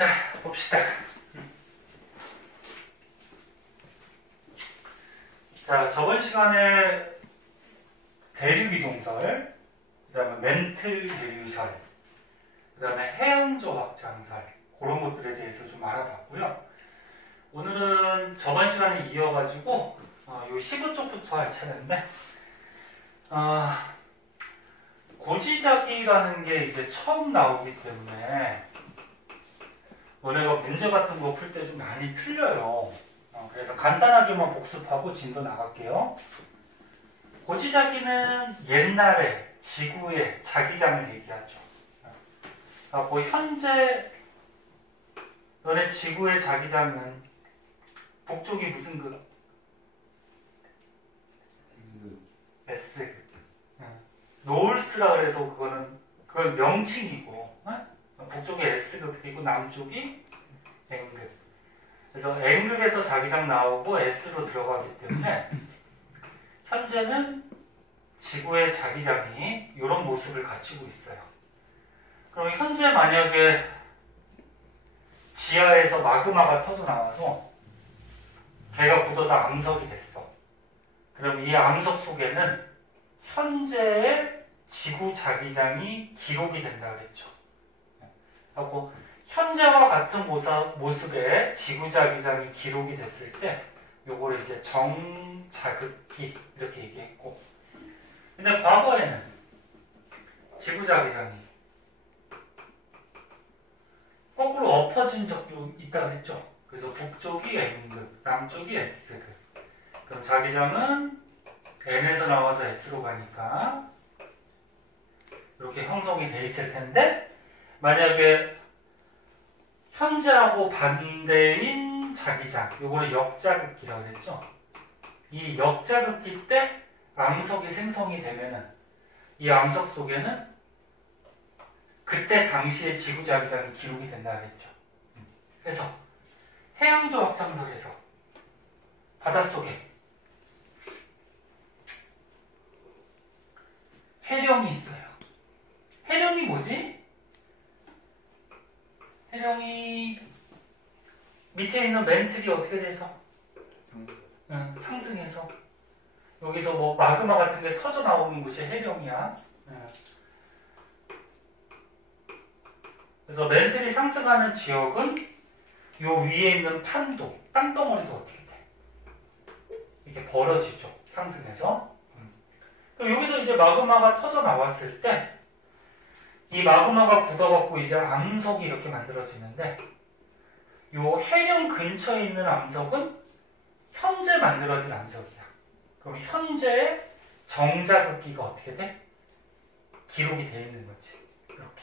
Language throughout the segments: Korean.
자, 봅시다. 자, 저번 시간에 대류이동설, 그 다음에 멘틀 대류설, 그 다음에 해양조학 장설, 그런 것들에 대해서 좀 알아봤고요. 오늘은 저번 시간에 이어가지고 요 15쪽부터 할 차례인데, 고지작이라는 게 이제 처음 나오기 때문에 너네가 문제 같은 거 풀 때 좀 많이 틀려요. 그래서 간단하게만 복습하고 진도 나갈게요. 고지작이는 옛날에 지구의 자기장을 얘기하죠. 그리고 현재 너네 지구의 자기장은 북쪽이 무슨 극? S극. 노을스라 그래서 그건 명칭이고, 북쪽이 S극이고 남쪽이 N극. 그래서 N극에서 자기장 나오고 S로 들어가기 때문에 현재는 지구의 자기장이 이런 모습을 갖추고 있어요. 그럼 현재 만약에 지하에서 마그마가 터져 나와서 걔가 굳어서 암석이 됐어. 그럼 이 암석 속에는 현재의 지구 자기장이 기록이 된다 그랬죠. 하고 현재와 같은 모습의 지구 자기장이 기록이 됐을 때 요거를 이제 정자극기 이렇게 얘기했고, 근데 과거에는 지구 자기장이 거꾸로 엎어진 적도 있다 그랬죠. 그래서 북쪽이 N극, 남쪽이 S극. 그럼 자기장은 N에서 나와서 S로 가니까 이렇게 형성이 돼 있을 텐데, 만약에 현재하고 반대인 자기장, 요거는 역자극기라고 했죠. 이 역자극기 때 암석이 생성이 되면은 이 암석 속에는 그때 당시의 지구 자기장이 기록이 된다 그랬죠. 그래서 해양조 확장설에서 바닷속에 해령이 있어요. 해령이 뭐지? 해령이 밑에 있는 멘틀이 어떻게 돼서? 상승해서 여기서 뭐 마그마 같은 게 터져 나오는 곳이 해령이야. 그래서 멘틀이 상승하는 지역은 요 위에 있는 판도, 땅덩어리도 어떻게 돼? 이렇게 벌어지죠. 상승해서. 그럼 여기서 이제 마그마가 터져 나왔을 때 이 마그마가 굳어갖고 이제 암석이 이렇게 만들어지는데, 요 해령 근처에 있는 암석은 현재 만들어진 암석이야. 그럼 현재의 정자극기가 어떻게 돼? 기록이 되어 있는 거지. 이렇게.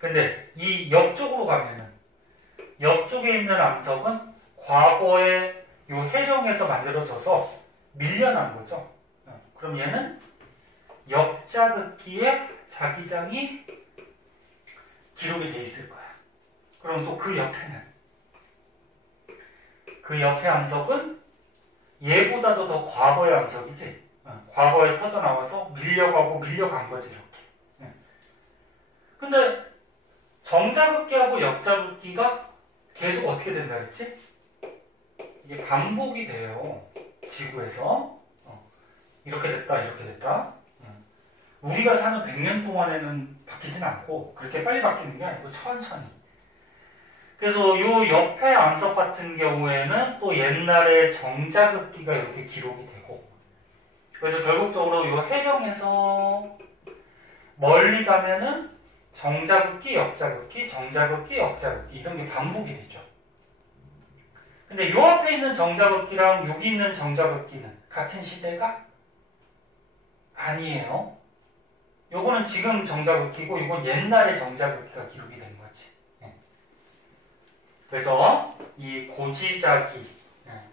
근데 이 옆쪽으로 가면은 옆쪽에 있는 암석은 과거에 요 해령에서 만들어져서 밀려난 거죠. 그럼 얘는 역자극기의 자기장이 기록이 돼 있을 거야. 그럼 또 그 옆에는, 그 옆에 암석은 얘보다도 더 과거의 암석이지. 과거에 터져 나와서 밀려간 거지, 이렇게. 근데 정자극기하고 역자극기가 계속 어떻게 된다 그랬지? 이게 반복이 돼요. 지구에서. 이렇게 됐다, 이렇게 됐다. 우리가 사는 100년 동안에는 바뀌진 않고 그렇게 빨리 바뀌는 게 아니고 천천히. 그래서 요 옆에 암석 같은 경우에는 또 옛날에 정자극기가 이렇게 기록이 되고, 그래서 결국적으로 요 해령에서 멀리 가면은 정자극기, 역자극기, 정자극기, 역자극기 이런 게 반복이 되죠. 근데 요 앞에 있는 정자극기랑 여기 있는 정자극기는 같은 시대가 아니에요. 요거는 지금 정자극기고 이건 옛날의 정자극기가 기록이 된 거지. 그래서 이 고지자기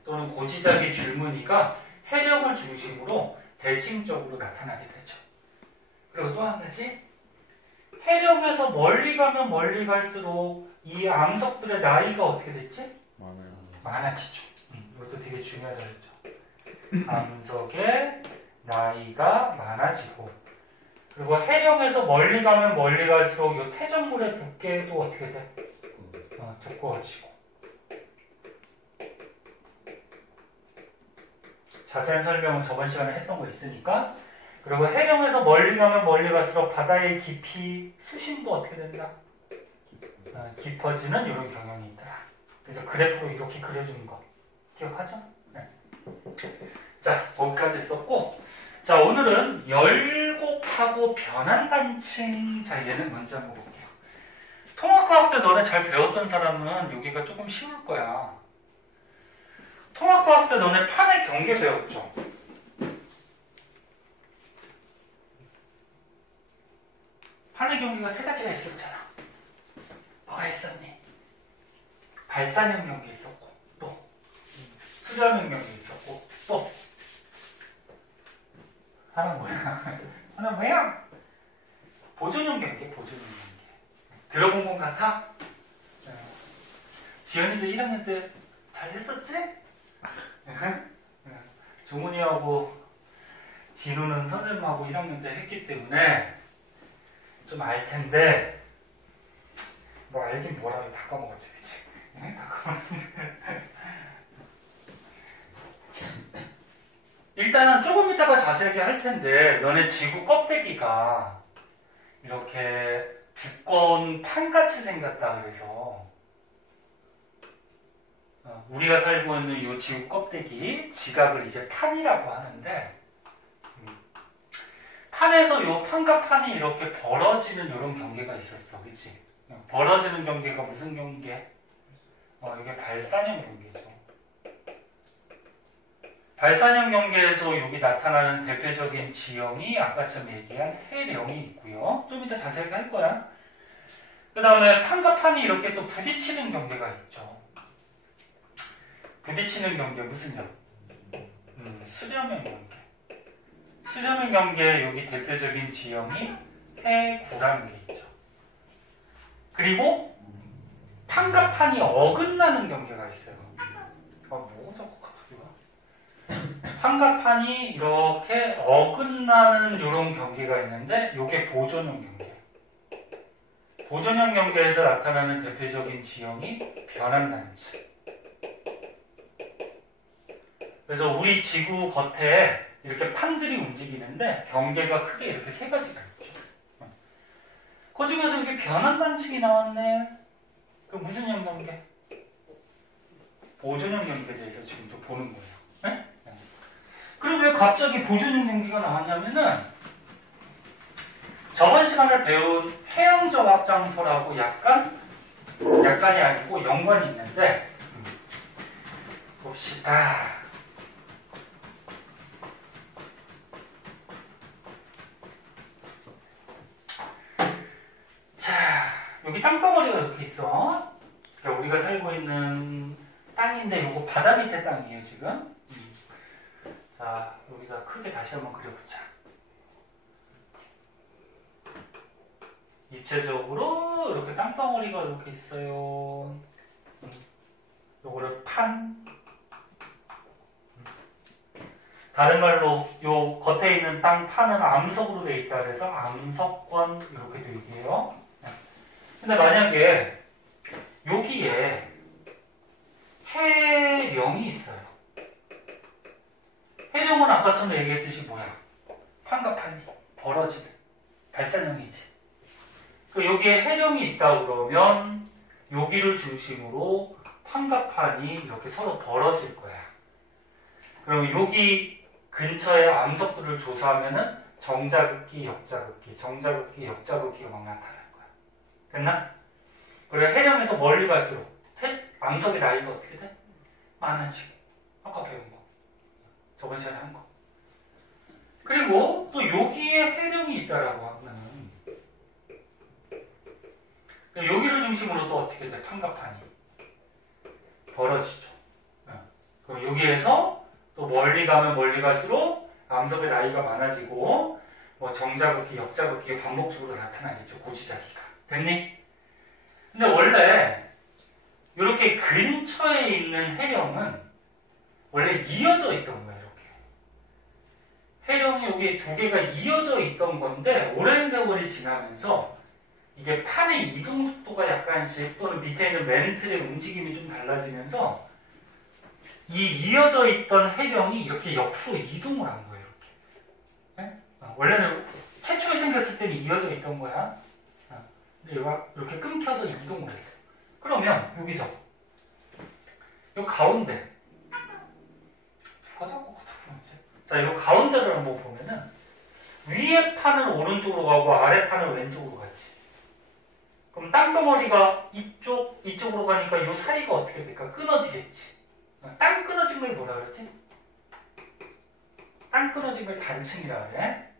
또는 고지자기 줄무늬가 해령을 중심으로 대칭적으로 나타나게 되죠. 그리고 또 한 가지, 해령에서 멀리 가면 멀리 갈수록 이 암석들의 나이가 어떻게 됐지? 많아지죠. 이것도 되게 중요하다 그랬죠. 암석의 나이가 많아지고, 그리고 해령에서 멀리 가면 멀리 갈수록 이 퇴적물의 두께도 어떻게 돼? 두꺼워지고. 자세한 설명은 저번 시간에 했던 거 있으니까. 그리고 해령에서 멀리 가면 멀리 갈수록 바다의 깊이, 수심도 어떻게 된다? 깊어지는 이런 경향이 있다. 그래서 그래프로 이렇게 그려주는 거 기억하죠? 네. 자, 거기까지 했었고, 자, 오늘은 열곡하고 변환단층. 자, 얘는 먼저 한번 볼게요. 통합과학 때 너네 잘 배웠던 사람은 여기가 조금 쉬울 거야. 통합과학 때 너네 판의 경계 배웠죠? 판의 경계가 세 가지가 있었잖아. 뭐가 있었니? 발산형 경계 있었고, 또 수렴형 경계 있었고, 또 하나는 뭐야? 하나 뭐야? 보존형 경계, 보존형 경계. 들어본 것 같아? 지연이도 1학년 때 잘 했었지? 종훈이하고 진우는 선생님하고 1학년 때 했기 때문에 좀 알 텐데, 뭐 알긴 뭐라고 다 까먹었지, 그치? 다 까먹었는데. 일단은 조금 이따가 자세하게 할 텐데, 너네 지구 껍데기가 이렇게 두꺼운 판같이 생겼다 그래서, 우리가 살고 있는 이 지구 껍데기, 지각을 이제 판이라고 하는데, 판에서 이 판과 판이 이렇게 벌어지는 이런 경계가 있었어, 그치? 벌어지는 경계가 무슨 경계? 이게 발산형 경계죠. 발산형 경계에서 여기 나타나는 대표적인 지형이 아까처럼 얘기한 해령이 있고요. 좀 이따 자세하게 할 거야. 그 다음에 판과 판이 이렇게 또 부딪히는 경계가 있죠. 부딪히는 경계 무슨 경? 수렴형 경계. 수렴형 경계에 여기 대표적인 지형이 해구라는 게 있죠. 그리고 판과 판이 어긋나는 경계가 있어요. 뭐 자꾸 갑자기 와? 판과 판이 이렇게 어긋나는 이런 경계가 있는데 이게 보존형 경계. 보존형 경계에서 나타나는 대표적인 지형이 변환단층. 그래서 우리 지구 겉에 이렇게 판들이 움직이는데 경계가 크게 이렇게 세 가지가 있죠. 그 중에서 이게 변환단층이 나왔네. 그 무슨 형 경계? 보존형 경계에 대해서 지금 좀 보는 거예요. 네? 그리고 왜 갑자기 보존형 경계가 나왔냐면은 저번 시간에 배운 해양적 확장설하고 약간이 아니고 연관이 있는데 봅시다. 자, 여기 땅덩어리가 이렇게 있어. 그러니까 우리가 살고 있는 땅인데 이거 바다 밑에 땅이에요 지금. 자, 여기다 크게 다시 한번 그려보자. 입체적으로 이렇게 땅덩어리가 이렇게 있어요. 요거를 판. 다른 말로 요 겉에 있는 땅 판은 암석으로 되어 있다 그래서 암석권 이렇게 되어 있고요. 근데 만약에 여기에 해령이 있어요. 해령은 아까처럼 얘기했듯이 뭐야? 판과 판이 벌어지는 발산형이지. 여기에 해령이 있다 그러면 여기를 중심으로 판과 판이 이렇게 서로 벌어질 거야. 그럼 여기 근처에 암석들을 조사하면은 정자극기, 역자극기, 정자극기, 역자극기가 막 나타날 거야. 됐나? 그래 해령에서 멀리 갈수록 암석의 나이가 어떻게 돼? 많아지고. 아까 배운 거. 저번 시간에 한 거. 그리고 또 여기에 해령이 있다라고 하면은 여기를 중심으로 또 어떻게 돼? 판과 판이 벌어지죠. 그럼 여기에서 또 멀리 가면 멀리 갈수록 암석의 나이가 많아지고 뭐 정자극기, 역자극기가 반복적으로 나타나겠죠. 고지자기가. 됐니? 근데 원래 이렇게 근처에 있는 해령은 원래 이어져 있던 거예요. 이렇게. 해령이 여기 두 개가 이어져 있던 건데 오랜 세월이 지나면서 이게 판의 이동 속도가 약간씩 또는 밑에 있는 맨틀의 움직임이 좀 달라지면서 이 이어져 있던 해령이 이렇게 옆으로 이동을 한 거예요. 이렇게. 네? 원래는 최초에 생겼을 때는 이어져 있던 거야. 근데 얘가 이렇게 끊겨서 이동을 했어. 그러면 여기서 이 가운데 자, 이 가운데를 한번 보면은 위에 판은 오른쪽으로 가고 아래 판은 왼쪽으로 가지. 그럼 땅덩어리가 이쪽으로 가니까 이 사이가 어떻게 될까? 끊어지겠지. 땅 끊어진 걸 뭐라 그러지? 땅 끊어진 걸 단층이라 그래.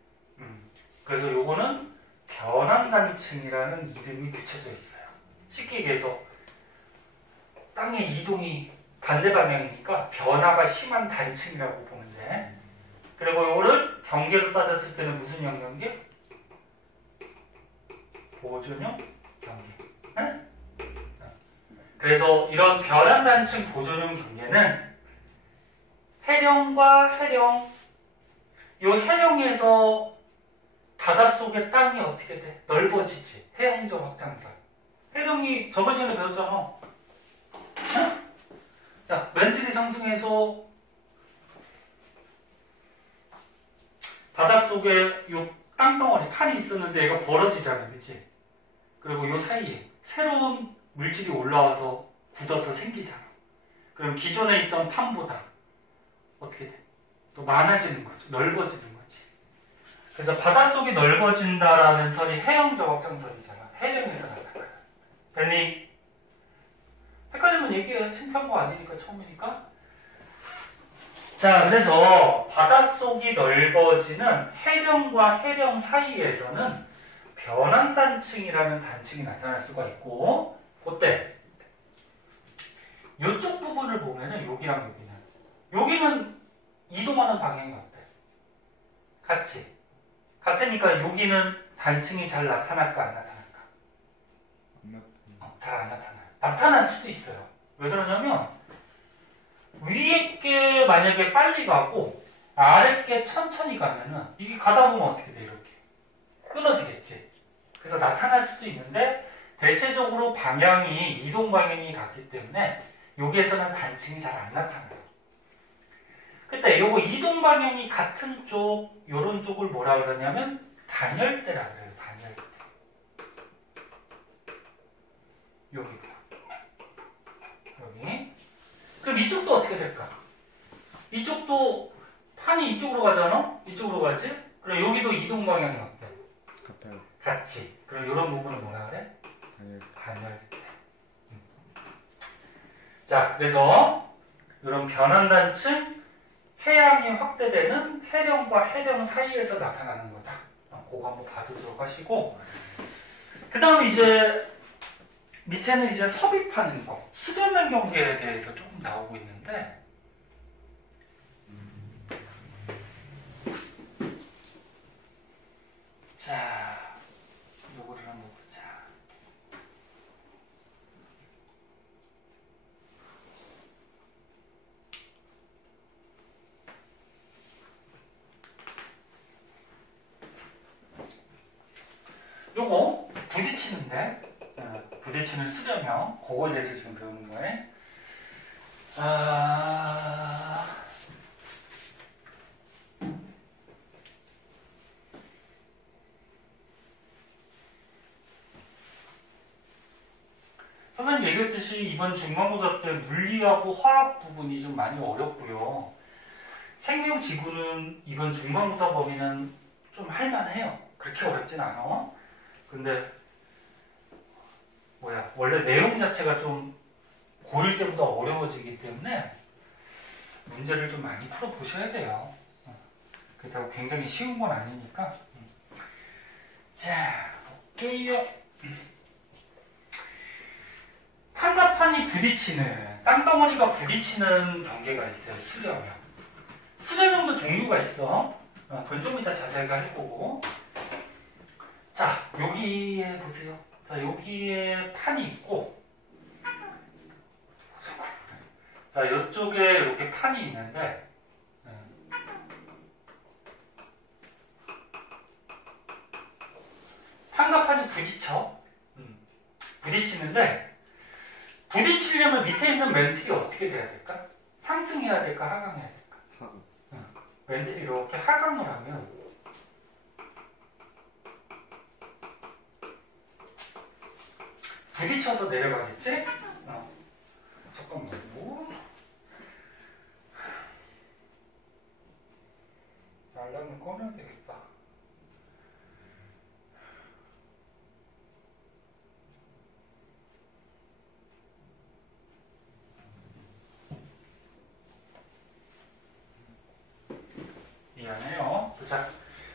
그래서 요거는 변환단층이라는 이름이 붙여져 있어요. 쉽게 얘기해서 땅의 이동이 반대 방향이니까 변화가 심한 단층이라고 보면 돼. 그리고 요거를 경계로 따졌을 때는 무슨 영경계? 보존형 경계. 네? 그래서 이런 변환단층 보존형 경계는 해령과 해령, 요 해령에서 바닷속의 땅이 어떻게 돼? 넓어지지. 해양적 확장선. 해령이 저번 시간에 배웠잖아. 자, 맨틀이 상승해서 바닷속에 요 땅덩어리, 판이 있었는데 얘가 벌어지잖아. 그치? 그리고 요 사이에 새로운 물질이 올라와서 굳어서 생기잖아. 그럼 기존에 있던 판보다 어떻게 돼? 또 많아지는 거죠. 넓어지는 거지. 그래서 바닷속이 넓어진다라는 선이 해양적 확장선이잖아. 해령에서 나타나요. 됐니? 헷갈리면 얘기해. 창피한 거 아니니까, 처음이니까. 자, 그래서 바닷속이 넓어지는 해령과 해령 사이에서는 변환단층이라는 단층이 나타날 수가 있고, 그때 이쪽 부분을 보면은 여기랑 여기는 이동하는 방향이 어때? 같지? 같으니까 여기는 단층이 잘 나타날까 안 나타날까? 잘 안 나타나요. 나타날 수도 있어요. 왜 그러냐면 위에 게 만약에 빨리 가고 아래 게 천천히 가면은 이게 가다 보면 어떻게 돼? 이렇게 끊어지겠지. 그래서 나타날 수도 있는데 대체적으로 방향이 이동 방향이 같기 때문에 여기에서는 단층이 잘 안 나타나요. 그때 요거 이동 방향이 같은 쪽 요런 쪽을 뭐라 그러냐면 단열대라 그래요. 단열대. 여기. 그럼 이쪽도 어떻게 될까? 이쪽도 판이 이쪽으로 가잖아? 이쪽으로 가지? 그럼 여기도 이동 방향이 어때? 같아요. 같지. 그럼 이런 부분을 뭐라 그래? 단열대. 자, 그래서 이런 변환단층 해양이 확대되는 해령과 해령 사이에서 나타나는 거다. 그거 한번 봐두도록 하시고, 그 다음에 이제 밑에는 이제 섭입하는 거, 수변면 경계에 대해서 조금 나오고 있는데, 자, 요거를 한번 보자. 요거 부딪히는데, 부딪히는 수렴형, 그거에 대해서 지금 배우는 거예요. 선생님 얘기했듯이 이번 중간고사 때 물리하고 화학 부분이 좀 많이 어렵고요. 생명지구는 이번 중간고사 범위는 좀 할만해요. 그렇게 어렵진 않아. 근데 원래 내용 자체가 좀 고1 때보다 어려워지기 때문에 문제를 좀 많이 풀어보셔야 돼요. 그렇다고 굉장히 쉬운 건 아니니까. 자, 볼게요. 판과 판이 부딪히는, 땅덩어리가 부딪히는 경계가 있어요. 수렴형. 수렴형도 종류가 있어. 그건 좀 이따 자세히 해보고. 자, 여기에 보세요. 자, 여기에 판이 있고, 자, 이쪽에 이렇게 판이 있는데, 판과 판이 부딪혀. 부딪히는데 부딪히려면 밑에 있는 멘틀이 어떻게 돼야 될까? 상승해야 될까? 하강해야 될까? 하고. 멘틀이 이렇게 하강을 하면 부딪혀서 내려가겠지? 잠깐만. 알람을 꺼내야 되겠다. 미안해요. 자,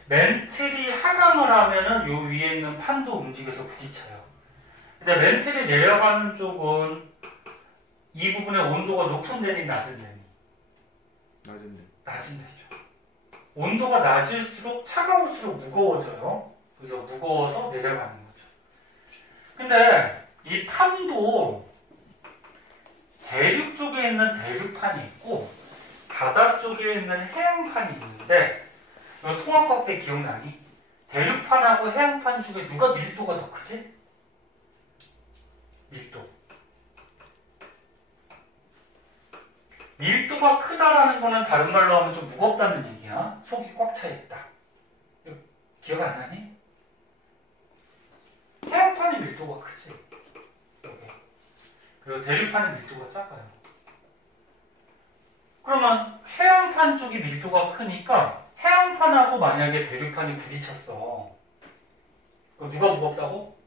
멘틀이 하강을 하면은 요 위에 있는 판도 움직여서 부딪혀요. 근데 멘틀이 내려가는 쪽은 이 부분의 온도가 높은 데니 낮은 데니? 낮은데. 낮은 데죠. 온도가 낮을수록 차가울수록 무거워져요. 그래서 무거워서 내려가는 거죠. 근데 이 판도 대륙 쪽에 있는 대륙판이 있고 바다 쪽에 있는 해양판이 있는데 너 통합과학 때 기억나니? 대륙판하고 해양판 중에 누가 밀도가 더 크지? 밀도. 밀도가 크다라는 거는 다른 말로 하면 좀 무겁다는 얘기야. 속이 꽉 차 있다. 기억 안 나니? 해양판의 밀도가 크지. 여기. 그리고 대륙판의 밀도가 작아요. 그러면 해양판 쪽이 밀도가 크니까 해양판하고 만약에 대륙판이 부딪혔어. 그럼 누가 무겁다고?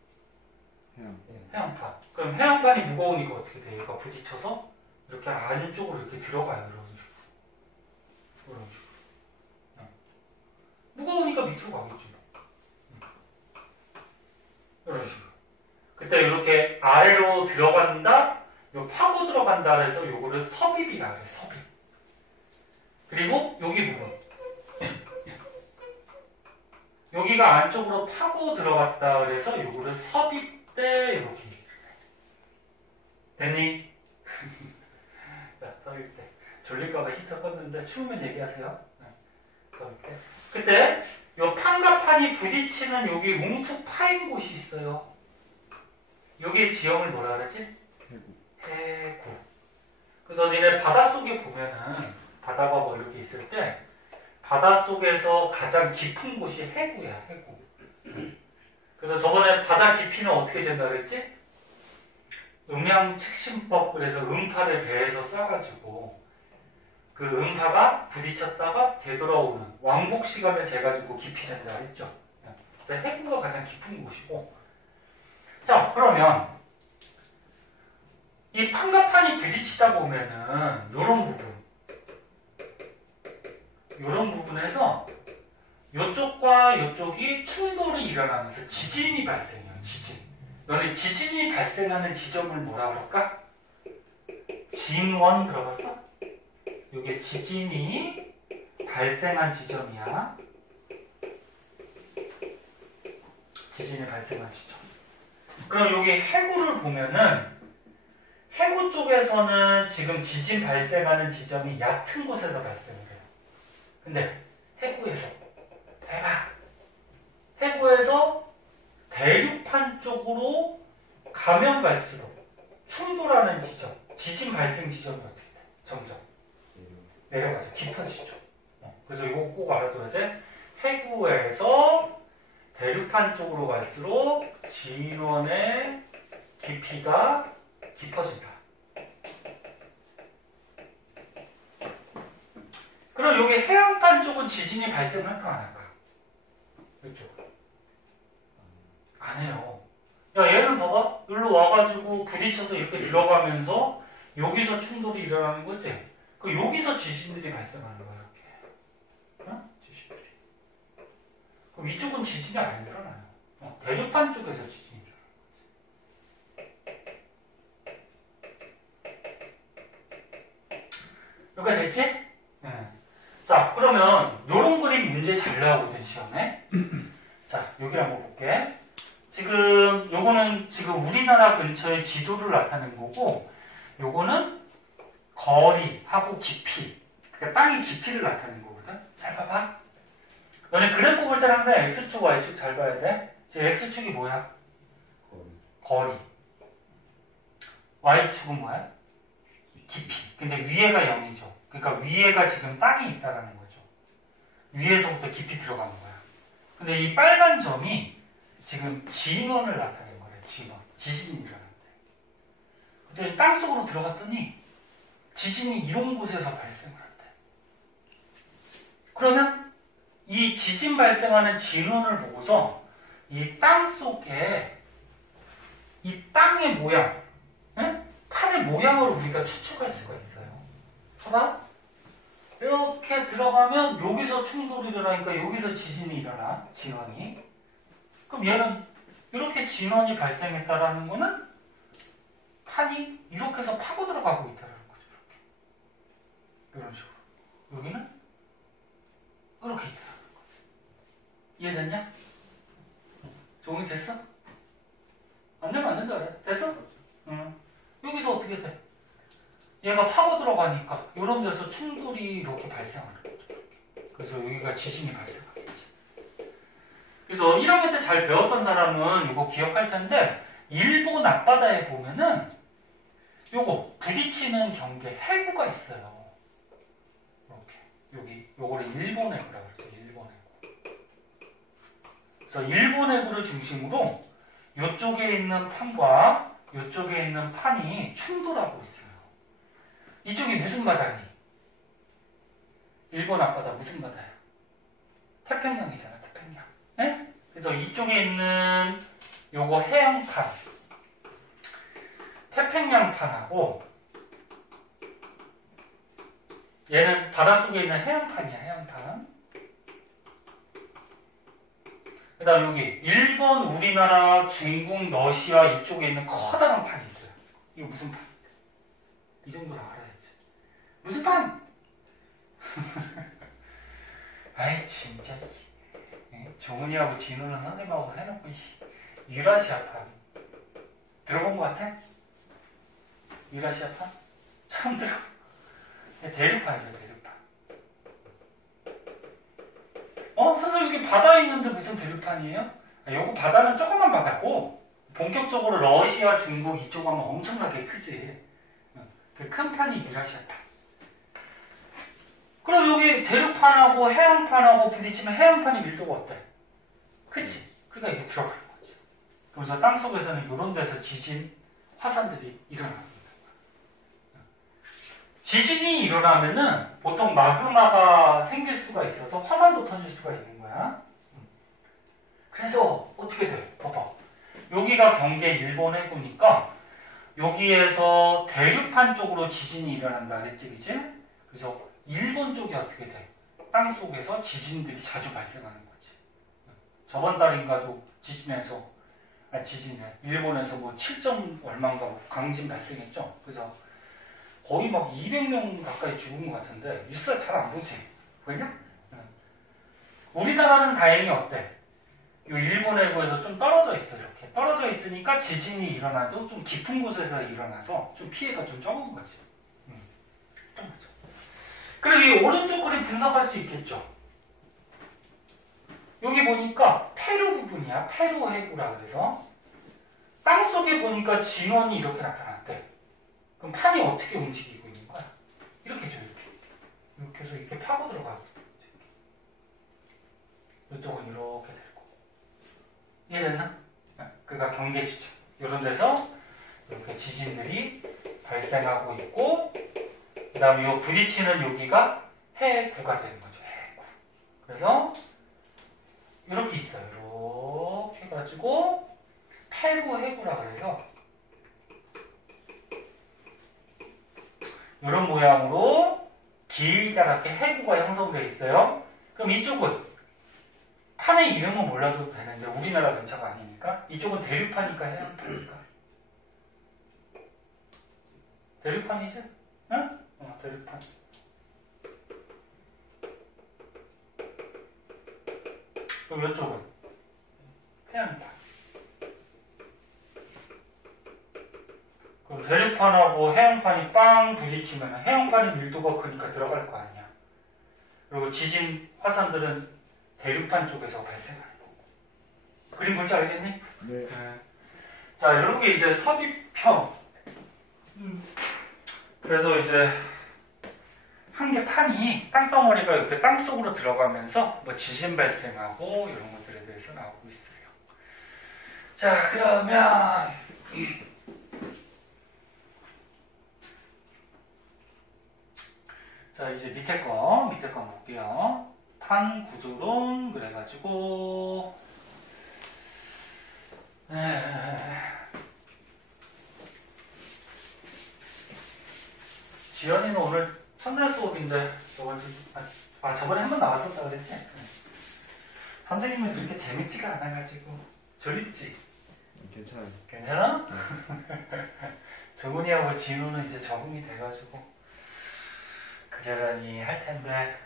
해양판. 그럼 해양판이 무거우니까 어떻게 돼? 얘가 부딪혀서 이렇게 안쪽으로 이렇게 들어가요. 이런 식으로. 이런 식으로. 무거우니까 밑으로 가겠지. 이런 식으로. 그때 이렇게 아래로 들어간다, 요 파고 들어간다 해서 요거를 섭입이라 그래, 섭입. 그리고 여기 부분. 여기가 안쪽으로 파고 들어갔다 그래서 요거를 섭입대 이렇게. 됐니? 자, 섭입대. 졸릴까봐 히터 껐는데 추우면 얘기하세요. 섭입대. 그때 요 판과 판이 부딪히는 여기 뭉툭 파인 곳이 있어요. 여기의 지형을 뭐라 그러지? 해구. 그래서 니네 바닷속에 보면은 바다가 뭐 이렇게 있을 때 바닷속에서 가장 깊은 곳이 해구야, 해구. 그래서 저번에 바다 깊이는 어떻게 된다 그랬지? 음양측심법, 그래서 음파를 배에서 싸가지고 그 음파가 부딪혔다가 되돌아오는 왕복 시간을 재가지고 깊이 된다 했죠. 그래서 해구가 가장 깊은 곳이고. 자, 그러면 이 판과 판이 부딪히다 보면은 요런 부분에서 요쪽과 요쪽이 충돌이 일어나면서 지진이 발생해요. 지진. 너네 지진이 발생하는 지점을 뭐라 그럴까? 진원 들어봤어? 이게 지진이 발생한 지점이야. 지진이 발생한 지점. 그럼 여기 해구를 보면은 해구 쪽에서는 지금 지진 발생하는 지점이 얕은 곳에서 발생을 해요. 근데 해구에서 대박! 해구에서 대륙판 쪽으로 가면 갈수록 충돌하는 지점, 지진 발생 지점이 어떻게 돼? 점점 내려가죠. 깊어지죠. 그래서 이거 꼭 알아둬야 돼. 해구에서 대륙판 쪽으로 갈수록 진원의 깊이가 깊어진다. 그럼 여기 해안판 쪽은 지진이 발생할까 안 할까? 이쪽. 안 해요. 야, 얘는 봐봐. 여기로 와가지고 부딪혀서 이렇게 들어가면서 여기서 충돌이 일어나는 거지? 그 여기서 지진들이 발생하는 거야, 이렇게. 어? 지진들이. 그럼 이쪽은 지진이 안 일어나요. 대륙판 쪽에서 지진이 일어나는 거지. 여기가 됐지? 네. 자, 그러면 요런 그림 문제 잘 나오거든, 시험에. 자, 여기 한번 볼게. 지금 요거는 지금 우리나라 근처의 지도를 나타낸 거고, 요거는 거리하고 깊이, 그러니까 땅의 깊이를 나타낸 거거든. 잘 봐봐. 너네 그래프 볼 때는 항상 X축, Y축 잘 봐야 돼. 지금 X축이 뭐야? 거리. Y축은 뭐야? 깊이. 근데 위에가 0이죠. 그러니까 위에가 지금 땅이 있다라는 거죠. 위에서부터 깊이 들어가는 거야. 근데 이 빨간 점이 지금 진원을 나타낸 거래. 진원. 지진이 일어났대. 근데 땅속으로 들어갔더니 지진이 이런 곳에서 발생을 한대. 그러면 이 지진 발생하는 진원을 보고서 이 땅 속에 이 땅의 모양, 판의 모양을 우리가 추측할 수가 있어요. 봐봐. 이렇게 들어가면 여기서 충돌이 일어나니까 여기서 지진이 일어나. 진원이. 그럼 얘는 이렇게 진원이 발생했다라는 거는 판이 이렇게 해서 파고 들어가고 있다는 거죠. 이렇게. 이런 식으로. 여기는 이렇게 있다는 거죠. 이해됐냐? 적응이 됐어? 안 되면 안 된다 그래. 됐어? 응. 여기서 어떻게 돼? 얘가 파고 들어가니까 이런 데서 충돌이 이렇게 발생하는 거죠. 그래서 여기가 지진이 발생하겠지. 그래서 1학년 때 잘 배웠던 사람은 이거 기억할 텐데 일본 앞바다에 보면은 요거 부딪히는 경계 해구가 있어요. 이렇게 요거를 일본 해구라고 그러죠. 일본 해구. 그래서 일본 해구를 중심으로 이쪽에 있는 판과 이쪽에 있는 판이 충돌하고 있어요. 이쪽이 무슨 바다니? 일본 앞바다 무슨 바다야? 태평양이잖아, 태평양. 네? 그래서 이쪽에 있는 요거 해양판, 태평양판하고 얘는 바닷속에 있는 해양판이야, 해양판. 그 다음 여기 일본, 우리나라, 중국, 러시아 이쪽에 있는 커다란 판이 있어요. 이거 무슨 판? 이 정도로 알아야지. 무슨 판? 아이 진짜 정은이하고 진우는 선생님하고 해놓고 유라시아판 들어본 것 같아? 유라시아판? 처음 들어. 대륙판이죠, 대륙판. 선생님 여기 바다에 있는데 무슨 대륙판이에요? 요거 바다는 조그만 바다고 본격적으로 러시아, 중국 이쪽 하면 엄청나게 크지. 그 큰 판이 유라시아판. 그럼 여기 대륙판하고 해양판하고 부딪히면 해양판이 밀도가 어때? 그치? 그러니까 이게 들어가는 거지. 그래서 땅속에서는 이런 데서 지진, 화산들이 일어나는 거야. 지진이 일어나면은 보통 마그마가 생길 수가 있어서 화산도 터질 수가 있는 거야. 그래서 어떻게 돼? 봐봐. 여기가 경계 일본 해구니까 여기에서 대륙판 쪽으로 지진이 일어난다 그랬지, 그치? 그래서 일본 쪽이 어떻게 돼? 땅 속에서 지진들이 자주 발생하는 거지. 저번 달인가도 지진에 일본에서 뭐 7점 얼마인가 강진 발생했죠. 그래서 거의 막 200명 가까이 죽은 것 같은데 뉴스가 잘 안 보지. 왜냐? 우리나라는 다행히 어때? 이 일본 해구에서 좀 떨어져 있어. 이렇게 떨어져 있으니까 지진이 일어나도 좀 깊은 곳에서 일어나서 좀 피해가 좀 적은 거지. 그리고 이 오른쪽 그림 분석할 수 있겠죠. 여기 보니까 페루 부분이야. 페루 해구라 그래서 땅속에 보니까 진원이 이렇게 나타났대. 그럼 판이 어떻게 움직이고 있는 거야? 이렇게 줘, 이렇게. 이렇게 해서 이렇게 파고 들어가. 이쪽은 이렇게 될 거고. 이해됐나? 그러니까 경계지점. 이런 데서 이렇게 지진들이 발생하고 있고, 그 다음에 이 부딪히는 여기가 해구가 되는 거죠. 해구. 그래서 이렇게 있어요. 이렇게 해가지고 페루 해구라 그래서 이런 모양으로 길다랗게 해구가 형성되어 있어요. 그럼 이쪽은 판의 이름은 몰라도 되는데 우리나라 근처가 아니니까 이쪽은 대륙판이니까 해양판이니까 대륙판이지? 응? 대륙판. 그럼 이쪽은 해양판. 그럼 대륙판하고 해양판이 빵 부딪히면 해양판이 밀도가 크니까 들어갈 거 아니야. 그리고 지진, 화산들은 대륙판 쪽에서 발생하는 거고. 그림 뭔지 알겠니? 네. 자, 이렇게 이제 섭입형 그래서 이제 한 개 판이 땅덩어리가 이렇게 땅 속으로 들어가면서 뭐 지진 발생하고 이런 것들에 대해서 나오고 있어요. 자, 그러면 자, 이제 밑에 거 볼게요. 판 구조론 그래가지고 지연이는 오늘 첫날 수업인데 저번에 한 번 나왔었다 그랬지? 선생님은 그렇게 재밌지가 않아가지고 졸립지? 괜찮아요. 괜찮아? 정훈이하고 진우는 이제 적응이 돼가지고 그러려니 할 텐데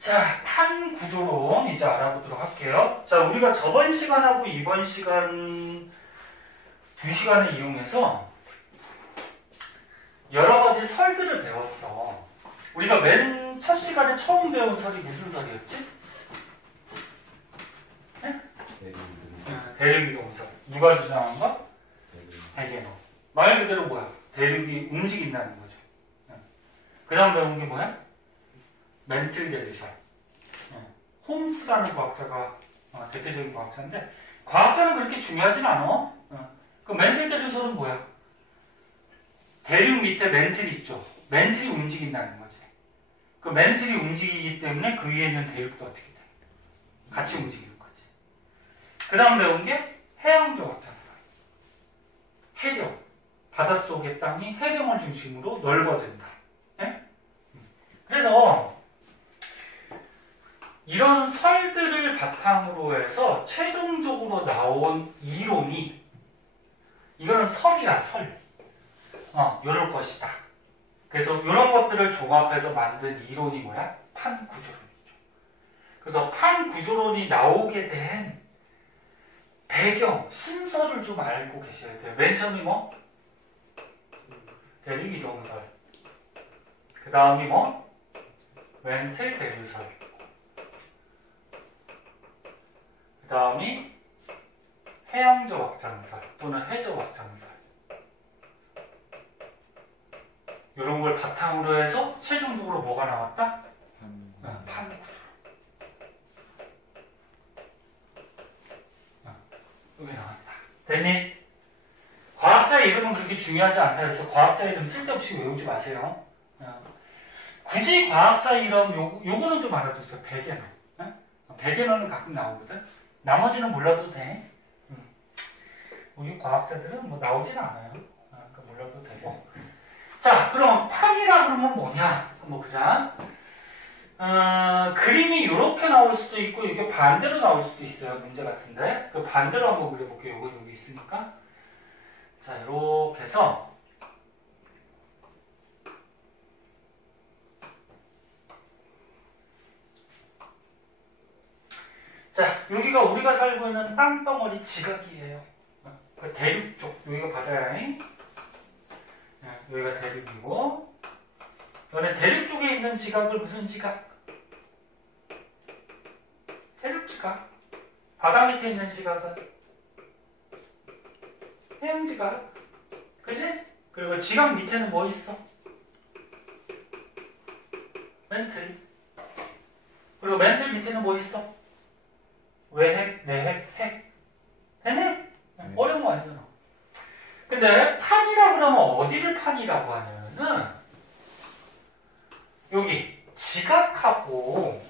자, 판 구조론 이제 알아보도록 할게요. 자, 우리가 저번 시간하고 이번 시간 2시간을 이용해서 여러 가지 설들을 배웠어. 우리가 맨 첫 시간에 처음 배운 설이 무슨 설이었지? 네? 대륙이동설. 누가 주장한 거? 해게노. 말 그대로 뭐야? 대륙이 움직인다는 거죠. 그 다음 배운 게 뭐야? 멘틀 대리설. 홈스라는 과학자가 대표적인 과학자인데 과학자는 그렇게 중요하진 않아. 그 멘틀 대리설은 뭐야? 대륙 밑에 멘틀이 있죠. 멘틀이 움직인다는 거지. 그 멘틀이 움직이기 때문에 그 위에 있는 대륙도 어떻게 돼? 같이 움직이는 거지. 그 다음 배운 게 해양적 확장설. 해령. 바닷속의 땅이 해령을 중심으로 넓어진다. 네? 그래서 이런 설들을 바탕으로 해서 최종적으로 나온 이론이 이거는 설이야, 설. 이럴 것이다. 그래서 이런 것들을 종합해서 만든 이론이 뭐야? 판 구조론이죠. 그래서 판 구조론이 나오게 된 배경, 순서를 좀 알고 계셔야 돼요. 맨 처음이 뭐? 대륙 이동설. 그 다음이 뭐? 멘틀 대류설. 그 다음이 해양적 확장설 또는 해적 확장설. 이런 걸 바탕으로 해서 최종적으로 뭐가 나왔다? 판 구조. 여기 나왔다. 됐니? 과학자 이름은 그렇게 중요하지 않다 해서 과학자 이름 쓸데없이 외우지 마세요. 굳이 과학자 이름 요거는 좀 알아두세요. 백예너. 백예너는 가끔 나오거든. 나머지는 몰라도 돼. 우리 과학자들은 뭐 나오진 않아요. 그러니까 몰라도 되고. 자, 그럼 판이라 그러면 뭐냐? 한번 보자. 그림이 이렇게 나올 수도 있고 이게 반대로 나올 수도 있어요. 문제 같은데. 그 반대로 한번 그려볼게요. 요거 여기 있으니까. 자, 이렇게 해서 자, 여기가 우리가 살고 있는 땅덩어리 지각이에요. 그 대륙 쪽. 여기가 바다야. 여기가 대륙이고 이번에 대륙 쪽에 있는 지각을 무슨 지각? 대륙 지각. 바다 밑에 있는 지각은 해양 지각. 그지? 그리고 지각 밑에는 뭐 있어? 멘틀. 그리고 멘틀 밑에는 뭐 있어? 외핵, 내핵, 핵. 되네? 어려운 거 아니잖아. 근데 판이라 그러면 어디를 판이라고 하냐면은 여기 지각하고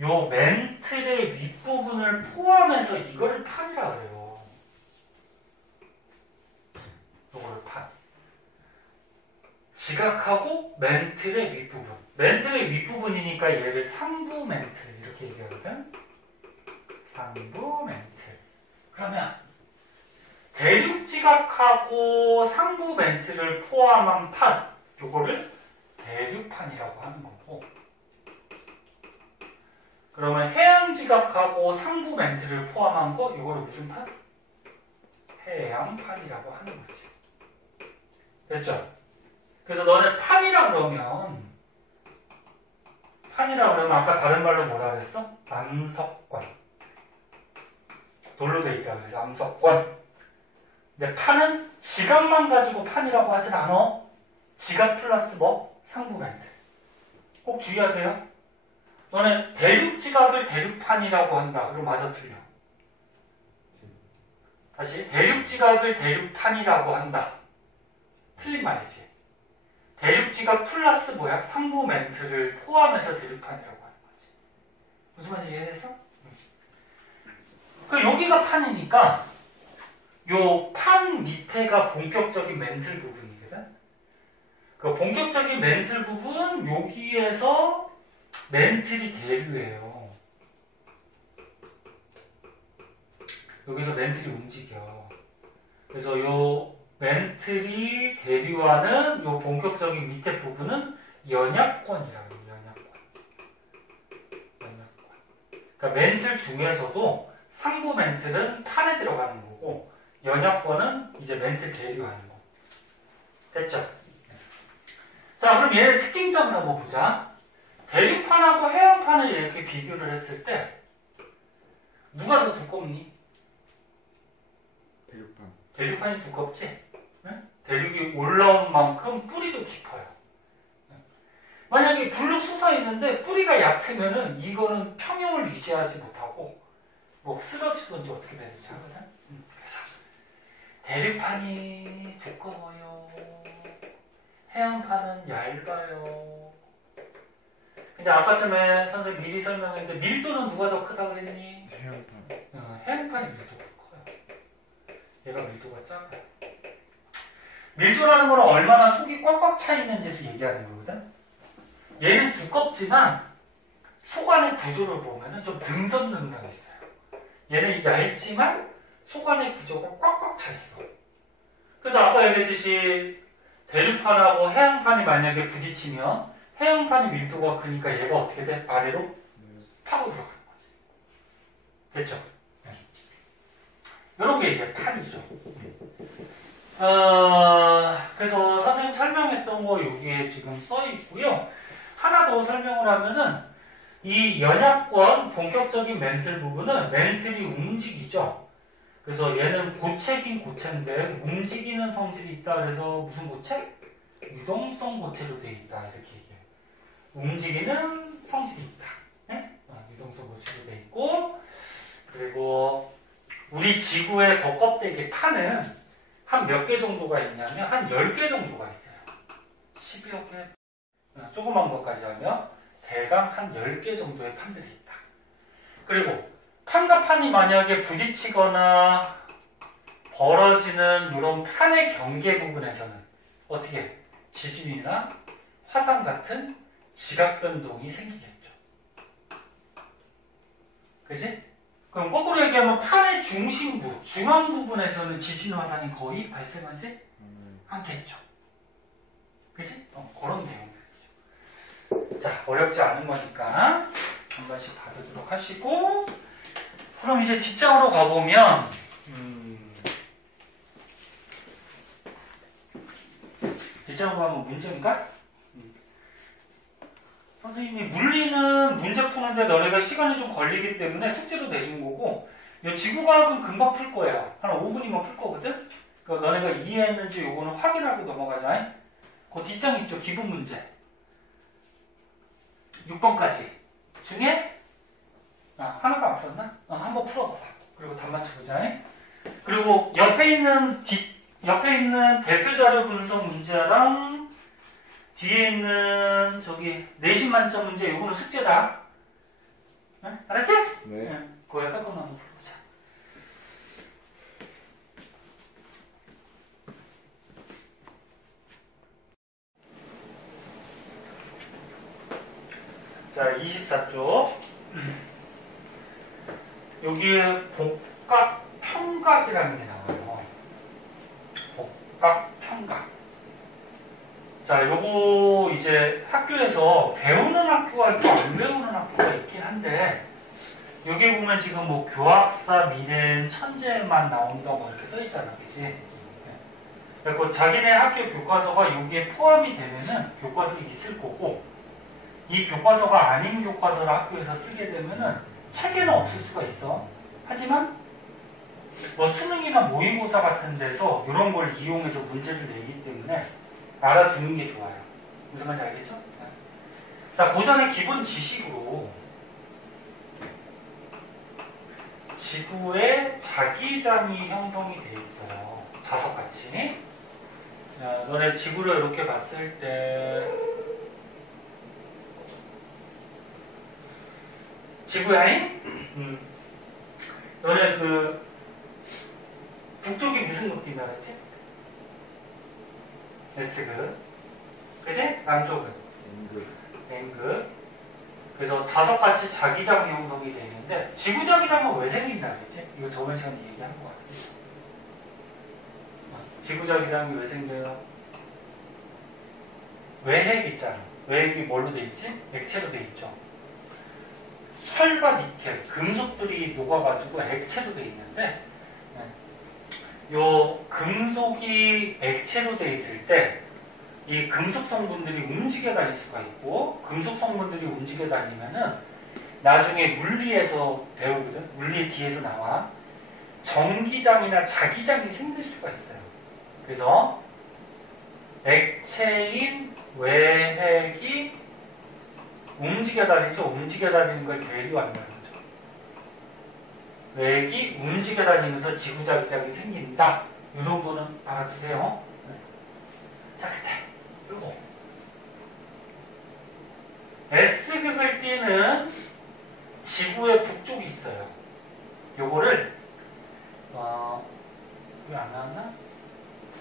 요 멘틀의 윗부분을 포함해서 이거를 판이라 그래요. 요거를 판. 지각하고 멘틀의 윗부분. 멘틀의 윗부분이니까 얘를 상부 멘틀 이렇게 얘기하거든. 상부 멘틀. 그러면 대륙 지각하고 상부 멘틀을 포함한 판, 요거를 대륙판이라고 하는 거고, 그러면 해양지각하고 상부 멘트를 포함한 거 이거를 무슨 판? 해양판이라고 하는 거지. 됐죠? 그래서 너네 판이라 그러면 아까 다른 말로 뭐라 그랬어? 암석권. 돌로 돼 있다 그래서 암석권. 근데 판은 지각만 가지고 판이라고 하진 않아. 지각 플러스 뭐? 상부 멘트. 꼭 주의하세요. 너는 대륙지각을 대륙판이라고 한다. 그럼 맞아 틀려. 다시 대륙지각을 대륙판이라고 한다. 틀린 말이지. 대륙지각 플러스 뭐야? 상부 멘트를 포함해서 대륙판이라고 하는 거지. 무슨 말인지 이해됐어? 그 여기가 판이니까 요 판 밑에가 본격적인 멘틀 부분이거든. 그 본격적인 멘틀 부분 여기에서 멘틀이 대류예요. 여기서 멘틀이 움직여. 그래서 요 멘틀이 대류하는 요 본격적인 밑에 부분은 연약권이라고 해요. 연약권. 그러니까 멘틀 중에서도 상부 멘틀은 판에 들어가는 거고 연약권은 이제 멘틀 대류하는 거. 됐죠? 자, 그럼 얘의 특징점을 한번 보자. 대륙판하고 해양판을 이렇게 비교를 했을 때 누가 더 두껍니? 대륙판. 대륙판이 두껍지? 응? 대륙이 올라온 만큼 뿌리도 깊어요. 만약에 불룩 솟아있는데 뿌리가 얕으면은 이거는 평형을 유지하지 못하고 뭐 쓰러지든지 어떻게 되는지 하거든? 그래서 대륙판이 두꺼워요. 해양판은 얇아요. 근데 아까 전에 선생님 미리 설명했는데 밀도는 누가 더 크다 그랬니? 해양판. 해양판이 밀도가 커요. 얘가 밀도가 작아요. 밀도라는 거는 얼마나 속이 꽉꽉 차 있는지를 얘기하는 거거든. 얘는 두껍지만 속 안의 구조를 보면은 좀 등선등선 있어요. 얘는 얇지만 속 안의 구조가 꽉꽉 차 있어. 그래서 아까 얘기했듯이 대륙판하고 해양판이 만약에 부딪히면 해양판이 밀도가 크니까 얘가 어떻게 돼? 아래로 파고 들어가는 거지. 됐죠? 이런 게 이제 판이죠. 그래서 선생님 설명했던 거 여기에 지금 써 있고요. 하나 더 설명을 하면은 이 연약권 본격적인 멘틀 부분은 멘틀이 움직이죠. 그래서 얘는 고체긴 고체인데 움직이는 성질이 있다. 그래서 무슨 고체? 유동성 고체로 되어 있다. 이렇게 얘기해요. 움직이는 성질이 있다. 네? 유동성 고체로 되어 있고, 그리고 우리 지구의 겉껍데기 판은 한 몇 개 정도가 있냐면 한 10개 정도가 있어요. 12여 개. 조그만 것까지 하면 대강 한 10개 정도의 판들이 있다. 그리고 판과 판이 만약에 부딪히거나 벌어지는 이런 판의 경계 부분에서는 어떻게 지진이나 화산 같은 지각 변동이 생기겠죠. 그지? 그럼 거꾸로 얘기하면 판의 중심부, 중앙 부분에서는 지진 화산이 거의 발생하지 않겠죠. 그지? 그런 내용들이죠. 자, 어렵지 않은 거니까 한 번씩 받으도록 하시고, 그럼 이제 뒷장으로 가보면, 뒷장으로 가면 문제인가? 선생님이 물리는 문제 푸는데 너네가 시간이 좀 걸리기 때문에 숙제로 내준 거고, 이 지구과학은 금방 풀 거야. 한 5분이면 풀 거거든? 그러니까 너네가 이해했는지 요거는 확인하고 넘어가자. 그 뒷장 있죠? 기본 문제. 6번까지. 중에, 하나가 안 풀었나? 한번 풀어봐. 그리고 답 맞춰보자. 그리고 옆에 있는 대표 자료 분석 문제랑 뒤에 있는 저기 내신 만점 문제 요거는 숙제다. 네? 알았지? 네. 그거 약간 한번 풀어보자. 자, 24쪽. 여기에 복각 평각이라는 게 나와요. 복각 평각. 자, 요거 이제 학교에서 배우는 학교가 있고 안 배우는 학교가 있긴 한데, 여기 보면 지금 뭐 교학사, 미래는 천재만 나온다 뭐 이렇게 써있잖아, 그치? 그리고 자기네 학교 교과서가 여기에 포함이 되면은 교과서가 있을 거고, 이 교과서가 아닌 교과서를 학교에서 쓰게 되면은 책에는 없을 수가 있어. 하지만 뭐 수능이나 모의고사 같은 데서 이런 걸 이용해서 문제를 내기 때문에 알아두는 게 좋아요. 무슨 말인지 알겠죠? 자, 고전의 기본 지식으로 지구에 자기장이 형성이 돼 있어요. 자석같이. 자, 너네 지구를 이렇게 봤을 때 지구야잉? 너네 그 북쪽이 무슨 높이인가 그랬지? S극. 그치? 남쪽은 N극. 그래서 자석같이 자기장이 형성이 되어 있는데 지구 자기장은 왜 생긴다 그랬지? 이거 저번 시간에 얘기한 것 같아요. 지구 자기장이 왜 생겨요? 외핵 있잖아. 외핵이 뭘로 돼 있지? 액체로 돼 있죠. 철과 니켈, 금속들이 녹아가지고 액체로 돼 있는데 요 금속이 액체로 돼 있을 때 이 금속 성분들이 움직여 다닐 수가 있고, 금속 성분들이 움직여 다니면은 나중에 물리에서 배우거든. 물리 뒤에서 나와 전기장이나 자기장이 생길 수가 있어요. 그래서 액체인 외핵이 움직여 다니죠. 움직여 다니는 걸 대류한다는 거죠. 외핵이 움직여 다니면서 지구자기장이 생긴다. 이 정도는 알아두세요. 자, 그때 요거 S극을 띠는 지구의 북쪽이 있어요. 요거를 왜 안 나왔나?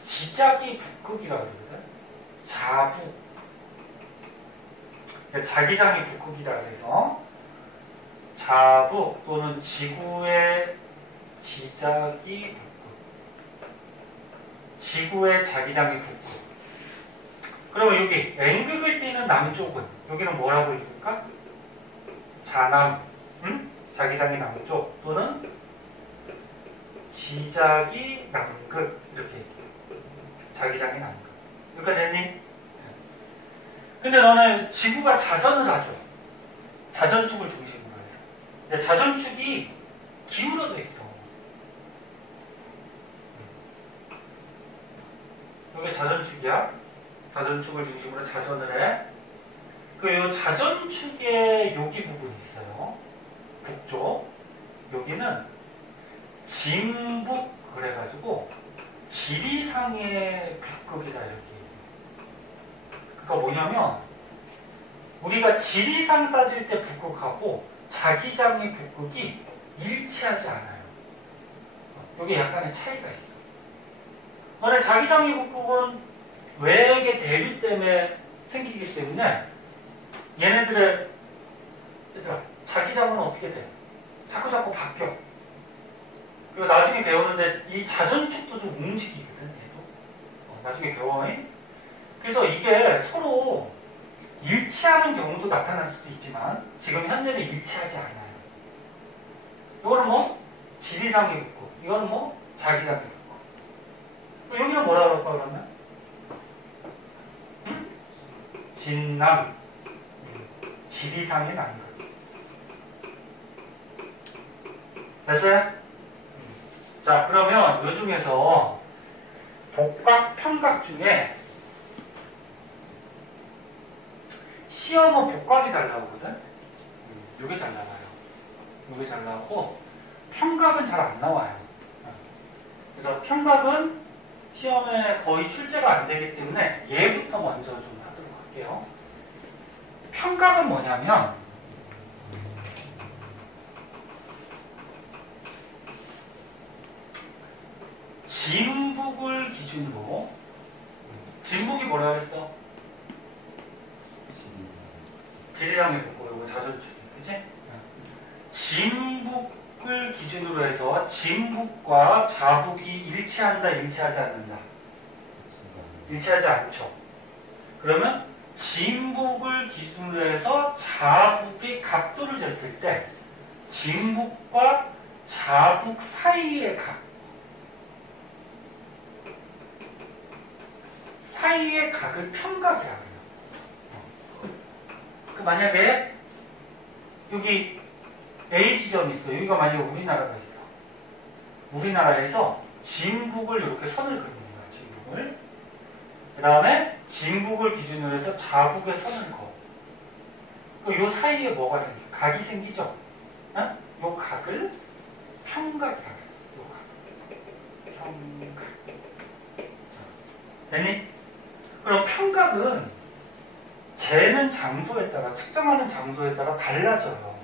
지자기 북극이라고 그러거든. 자북. 자기장이 북극이라 그래서 자북 또는 지구의 지자기 북극. 지구의 자기장이 북극. 그러면 여기 N극을 띠는 남쪽은 여기는 뭐라고 읽을까? 자남. 자기장이 남쪽 또는 지자기 남극 이렇게 자기장이 남극. 여기까지 했니? 근데 너는 지구가 자전을 하죠. 자전축을 중심으로 해서. 근데 자전축이 기울어져 있어. 이게 자전축이야. 자전축을 중심으로 자전을 해. 그 자전축의 여기 부분이 있어요. 북쪽. 여기는 진북 그래가지고 지리상의 북극이다 이렇게. 그러니까 뭐냐면 우리가 지리상 따질 때 북극하고 자기장의 북극이 일치하지 않아요. 여기 약간의 차이가 있어. 만약 자기장의 북극은 외액의 대류 때문에 생기기 때문에 얘네들의 얘들아, 자기장은 어떻게 돼? 자꾸 바뀌어. 그리고 나중에 배우는데 이 자전축도 좀 움직이거든, 얘도. 나중에 배워요. 그래서 이게 서로 일치하는 경우도 나타날 수도 있지만 지금 현재는 일치하지 않아요. 이거는 뭐 지리상의 북극, 이거는 뭐 자기장의 북극. 여기는 뭐라고 할까 그러면? 진남, 지리상의 남극. 됐어요? 자, 그러면 요 중에서 복각, 평각 중에 시험은 복각이 잘 나오거든? 요게 잘 나와요. 요게 잘 나오고 평각은 잘 안 나와요. 그래서 평각은 시험에 거의 출제가 안 되기 때문에 얘부터 먼저 좀 하도록 할게요. 평각은 뭐냐면 진북을 기준으로 진북이 뭐라 그랬어? 지리상의 북극, 이거 자전축이, 그치? 진북을 기준으로 해서 진북과 자북이 일치한다, 일치하지 않는다? 일치하지 않죠. 그러면 진북을 기준으로 해서 자북의 각도를 쟀을 때 진북과 자북 사이의 각. 사이의 각을 평각이라고 해요. 그 만약에 여기 A 지점이 있어. 여기가 만약에 우리나라가 있어. 우리나라에서 진북을 이렇게 선을 그리는 거야. 진북을. 그 다음에 진북을 기준으로 해서 자북에 선을 그어. 요 사이에 뭐가 생겨? 각이 생기죠? 어? 요 각을 평각이라고 해요. 요 각. 평각. 됐니? 그럼 평각은 재는 장소에 따라, 측정하는 장소에 따라 달라져요.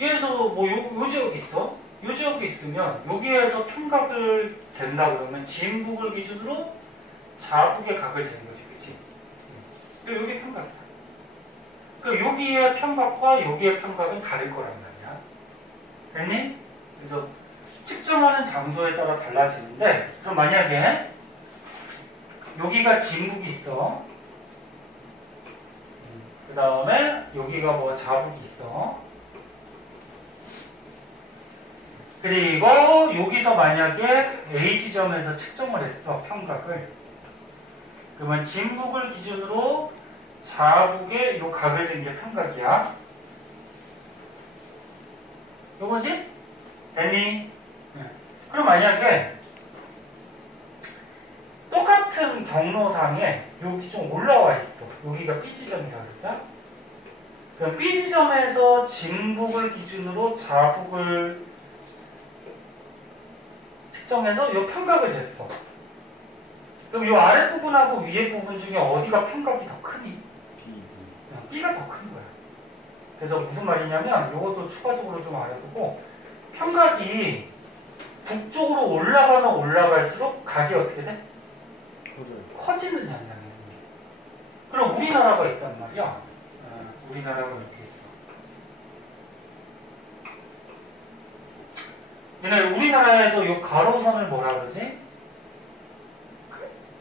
예를 들어서 뭐 요 지역이 있어? 요 지역이 있으면 여기에서 평각을 잰다 그러면 진북을 기준으로 자북의 각을 재는 거지, 그치? 근데 여기 평각이야. 그러니까 여기의 평각과 여기의 평각은 다를 거란 말이야. 됐니? 그래서 측정하는 장소에 따라 달라지는데, 그럼 만약에 여기가 진북이 있어. 그 다음에 여기가 뭐 자북이 있어. 그리고 여기서 만약에 A 지점에서 측정을 했어, 평각을. 그러면 진북을 기준으로 자북의 요 각을 잰 게 평각이야. 요거지? 됐니? 그럼 만약에 똑같은 경로상에 여기 좀 올라와 있어. 여기가 B 지점이라 그러죠? 그럼 B 지점에서 진북을 기준으로 자북을 측정해서 이 평각을 쟀어. 그럼 이 아랫부분하고 위에 부분 중에 어디가 평각이 더 크니? B가 더 큰 거야. 그래서 무슨 말이냐면 이것도 추가적으로 좀 알아두고, 평각이 북쪽으로 올라가면 올라갈수록 각이 어떻게 돼? 커지는 현상이에요. 그럼 우리나라가 있단 말이야. 우리나라가 이렇게 있어. 얘네 우리나라에서 이 가로선을 뭐라 그러지?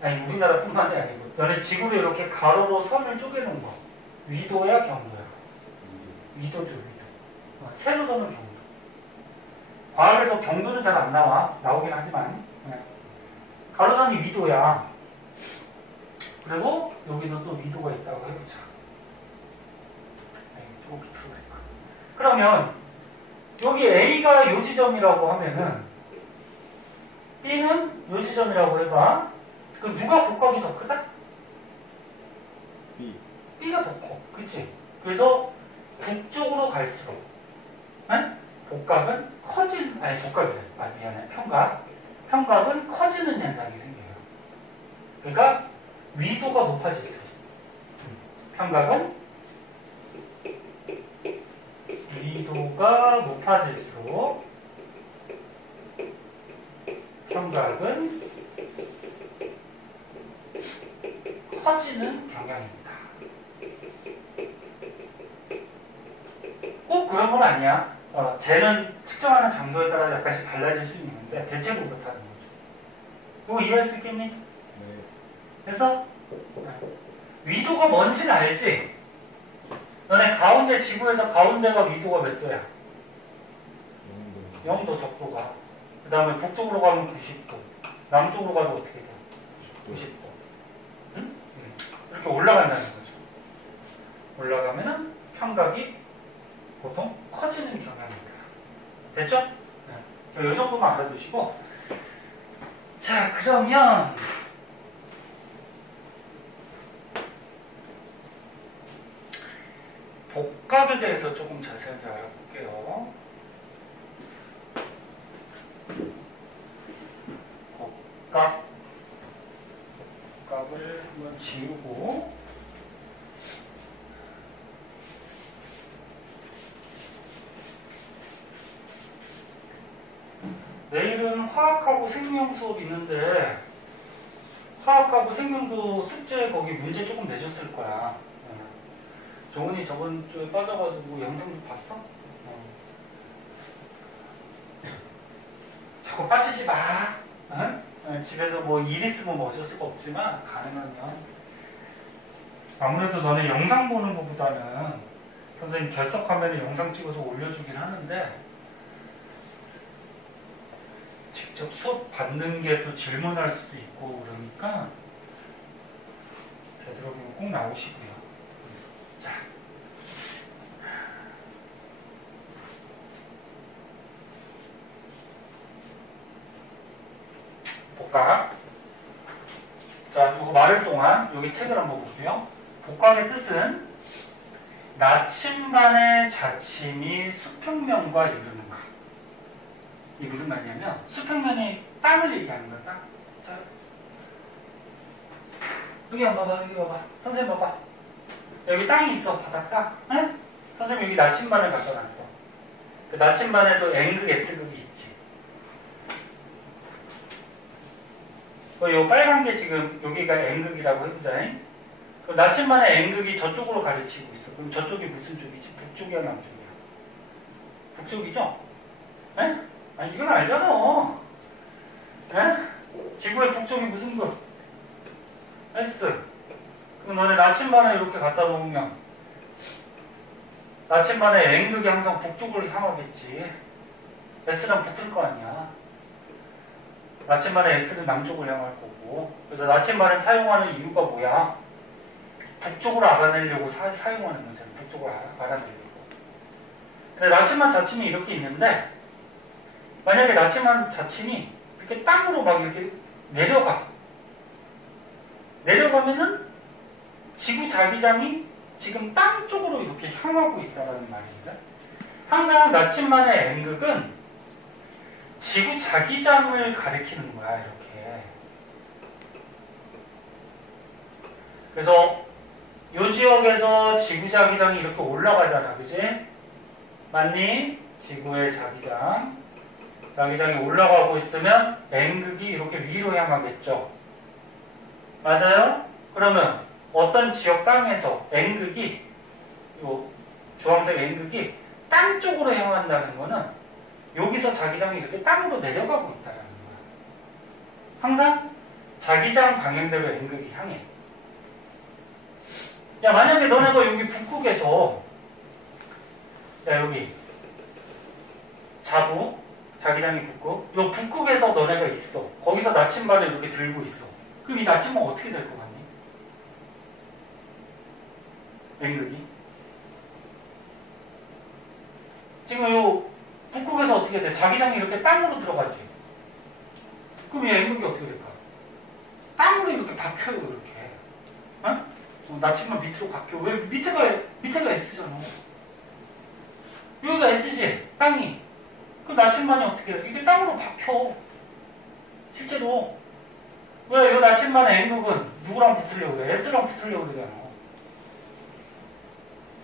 아니 우리나라뿐만이 아니고 너네 지구로 이렇게 가로로 선을 쪼개놓은 거. 위도야 경도야? 위도죠, 위도. 세로선은 경도. 과학에서 경도는 잘 안 나오긴 하지만 가로선이 위도야. 그리고 여기도 또 위도가 있다고 해보자. 조금 밑으로 갈까. 그러면 여기 A가 요 지점이라고 하면은 B는 요 지점이라고 해봐. 그럼 누가 복각이 더 크다? B. B가 더 커. 그치? 그래서 북쪽으로 갈수록 복각은 미안해. 평각은 커지는 현상이 생겨요. 그러니까 위도가 높아질수록 평각은 위도가 높아질수록 평각은 커지는 경향입니다. 꼭 그런 건 아니야. 쟤는 측정하는 장소에 따라 약간씩 달라질 수 있는데 대체로 그렇다는 거죠. 이거 이해할 수 있겠니? 네. 그래서 위도가 뭔지는 알지? 너네 가운데 지구에서 가운데가 위도가 몇 도야? 0도 적도가. 그 다음에 북쪽으로 가면 90도. 남쪽으로 가도 어떻게 돼? 90도. 응? 이렇게 올라간다는 거죠. 올라가면은 평각이 보통 커지는 경향입니다. 됐죠? 네. 이 정도만 알아두시고. 자, 그러면 복각에 대해서 조금 자세하게 알아볼게요. 복각을 한번 지우고 내일은 화학하고 생명 수업이 있는데 화학하고 생명도 숙제 거기 문제 조금 내줬을 거야. 정훈이 저번 주에 빠져가지고 영상도 봤어? 자꾸 빠지지 마. 응? 집에서 뭐 일 있으면 뭐 어쩔 수가 없지만 가능하면 아무래도 너네 영상 보는 것보다는 선생님 결석 화면에 영상 찍어서 올려주긴 하는데 직접 수업 받는 게 또 질문할 수도 있고 그러니까 되도록이면 꼭 나오시고요. 자, 복각. 자, 이거 말할 동안 여기 책을 한번 볼게요. 복각의 뜻은 나침반의 자침이 수평면과 이루는 것. 이게 무슨 말이냐면 수평면이 땅을 얘기하는 거다. 자, 여기 한번 봐봐, 여기 봐봐. 선생님 봐봐. 여기 땅이 있어, 바닷가. 응? 선생님 여기 나침반을 갖다 놨어. 그 나침반에도 N극, S극이 있지. 요 빨간 게 지금 여기가 N극이라고 해보자. 그 나침반의 N극이 저쪽으로 가르치고 있어. 그럼 저쪽이 무슨 쪽이지? 북쪽이야, 남쪽이야? 북쪽이죠? 에? 아니 이건 알잖아. 에? 지구의 북쪽이 무슨 극? S. 그럼 너네 나침반을 이렇게 갖다 놓으면 나침반의 N극이 항상 북쪽으로 향하겠지. S랑 붙을 거 아니야. 나침반의 S는 남쪽을 향할 거고. 그래서 나침반을 사용하는 이유가 뭐야? 북쪽으로 알아내려고 사용하는 거잖아. 북쪽으로 알아내려고. 근데 나침반 자침이 이렇게 있는데 만약에 나침반 자침이 이렇게 땅으로 막 이렇게 내려가면은 지구 자기장이 지금 땅 쪽으로 이렇게 향하고 있다는 말입니다. 항상 나침반의 N극은 지구 자기장을 가리키는 거야, 이렇게. 그래서 이 지역에서 지구 자기장이 이렇게 올라가잖아, 그지? 맞니? 지구의 자기장이 올라가고 있으면 N극이 이렇게 위로 향하겠죠. 맞아요? 그러면 어떤 지역 땅에서 N극이, 요 주황색 N극이 땅 쪽으로 향한다는 거는 여기서 자기장이 이렇게 땅으로 내려가고 있다는 거야. 항상 자기장 방향대로 N극이 향해. 야, 만약에 너네가 여기 북극에서, 야, 여기 자기장이 북극, 요 북극에서 너네가 있어. 거기서 나침반을 이렇게 들고 있어. 그럼 이 나침반 어떻게 될 것 같니? N극이? 지금 요 북극에서 어떻게 돼? 자기장이 이렇게 땅으로 들어가지. 그럼 이 N극이 어떻게 될까? 땅으로 이렇게 박혀요, 이렇게. 어? 나침반 밑으로 박혀. 왜? 밑에가 S잖아. 여기가 S지? 땅이. 그럼 나침반이 어떻게 해? 이게 땅으로 박혀. 실제로. 왜? 이 나침반의 N극은 누구랑 붙으려고 그래? S랑 붙으려고 그러잖아.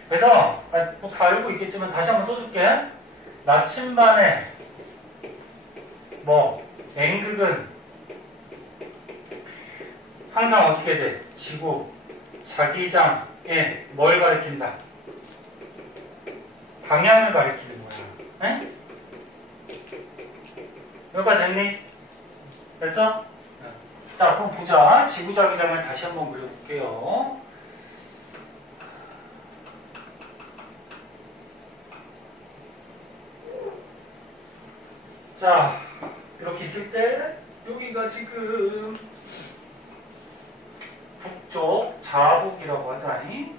그래서, 뭐 다 알고 있겠지만 다시 한번 써줄게. 나침반의 N극은 항상 어떻게 돼? 지구 자기장에 뭘 가리킨다? 방향을 가리키는 거야. 에? 여기까지 됐니? 됐어? 자, 그럼 보자. 지구 자기장을 다시 한번 그려볼게요. 자, 이렇게 있을 때 여기가 지금 북쪽 자북이라고 하자니,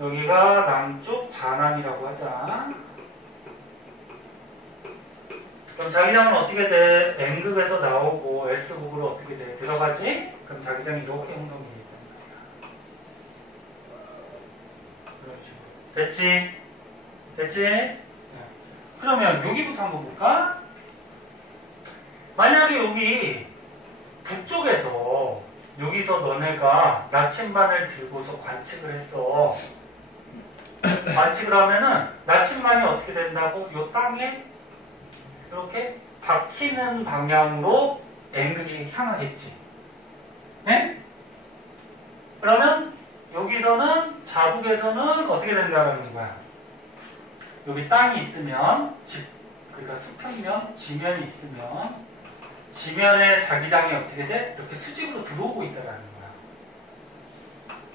여기가 남쪽 자남이라고 하자. 그럼 자기장은 어떻게 돼? N극에서 나오고 S극으로 어떻게 돼? 들어가지? 그럼 자기장이 이렇게 형성이 된다. 그렇죠. 됐지? 됐지? 네. 그러면 여기부터 한번 볼까? 만약에 여기 북쪽에서 여기서 너네가 나침반을 들고서 관측을 했어. 관측을 하면은 나침반이 어떻게 된다고? 이 땅에 이렇게 박히는 방향으로 N극이 향하겠지. 네? 그러면 여기서는 자북에서는 어떻게 된다는 거야? 여기 땅이 있으면 그러니까 수평면, 지면이 있으면 지면의 자기장이 어떻게 돼? 이렇게 수직으로 들어오고 있다는 거야.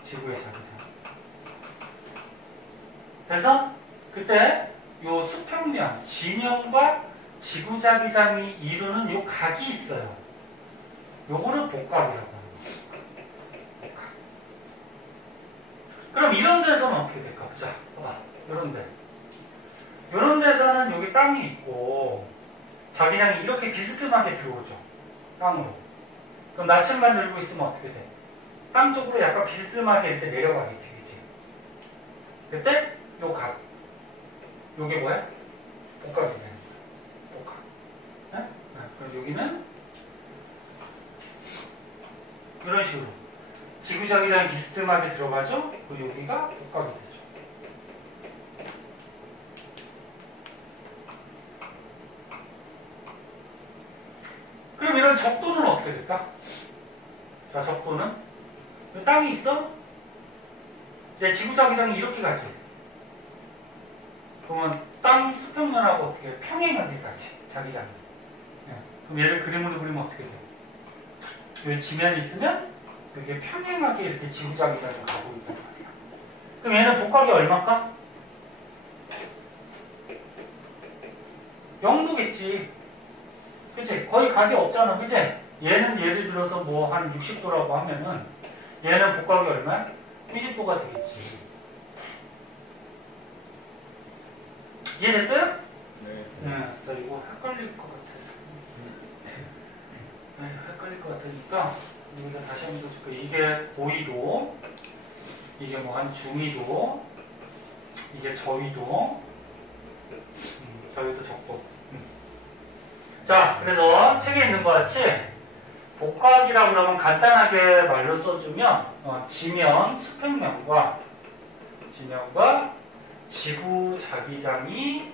지구의 자기장. 그래서 그때 요 수평면, 지면과 지구자기장이 이루는 요 각이 있어요. 요거를 복각이라고 합니다. 복각. 그럼 이런 데서는 어떻게 될까? 보자. 봐봐. 이런 데. 이런 데서는 여기 땅이 있고 자기장이 이렇게 비스듬하게 들어오죠. 땅으로. 그럼 나침반 들고 있으면 어떻게 돼? 땅 쪽으로 약간 비스듬하게 이렇게 내려가겠지. 그치? 그때 요 각. 요게 뭐야? 복각이 되는 거야. 복각. 네? 그럼 여기는 이런 식으로 지구자기장이 비스듬하게 들어가죠? 그리고 여기가 복각이 되죠. 그럼 이런 적도는 어떻게 될까? 자, 적도는 땅이 있어? 이제 지구자기장이 이렇게 가지. 그러면 땅 수평면하고 어떻게 평행하게 가지. 자기장이. 네. 그럼 얘를 그림으로 그리면 어떻게 돼? 여기 지면이 있으면 이렇게 평행하게 이렇게 지구자기장이 가고 있단 말이야. 그럼 얘는 복각이 얼마일까? 0도겠지. 그치? 거의 각이 없잖아. 그치? 얘는 예를 들어서 뭐 한 60도라고 하면은 얘는 복각이 얼마야? 90도가 되겠지. 이해됐어요? 네. 나 이거 헷갈릴 것 같아서. 헷갈릴 것 같으니까 여기다 다시 한번 써줄게요. 이게 고위도, 이게 뭐 한 중위도, 이게 저위도, 저위도 적도. 자, 그래서 책에 있는 것 같이 복각이라고 그러면 간단하게 말로 써주면 지면, 수평면과 지구 자기장이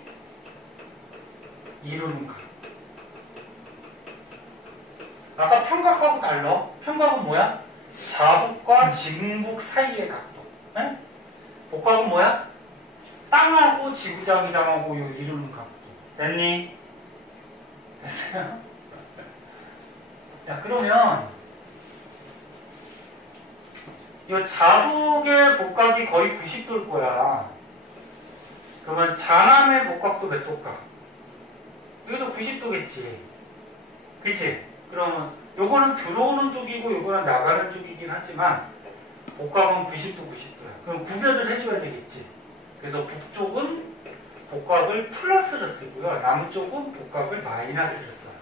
이루는 각. 아까 평각하고 달라. 평각은 뭐야? 자북과 직북 사이의 각도. 네? 복각은 뭐야? 땅하고 지구자기장하고 이루는 각도. 됐니? 됐어요? 자, 그러면 이 자북의 복각이 거의 90도일 거야. 그러면 자남의 복각도 몇 도일까? 여기도 90도겠지. 그치? 그러면 요거는 들어오는 쪽이고 요거는 나가는 쪽이긴 하지만 복각은 90도, 90도야. 그럼 구별을 해줘야 되겠지. 그래서 북쪽은 복각을 플러스를 쓰고요. 남쪽은 복각을 마이너스를 써요.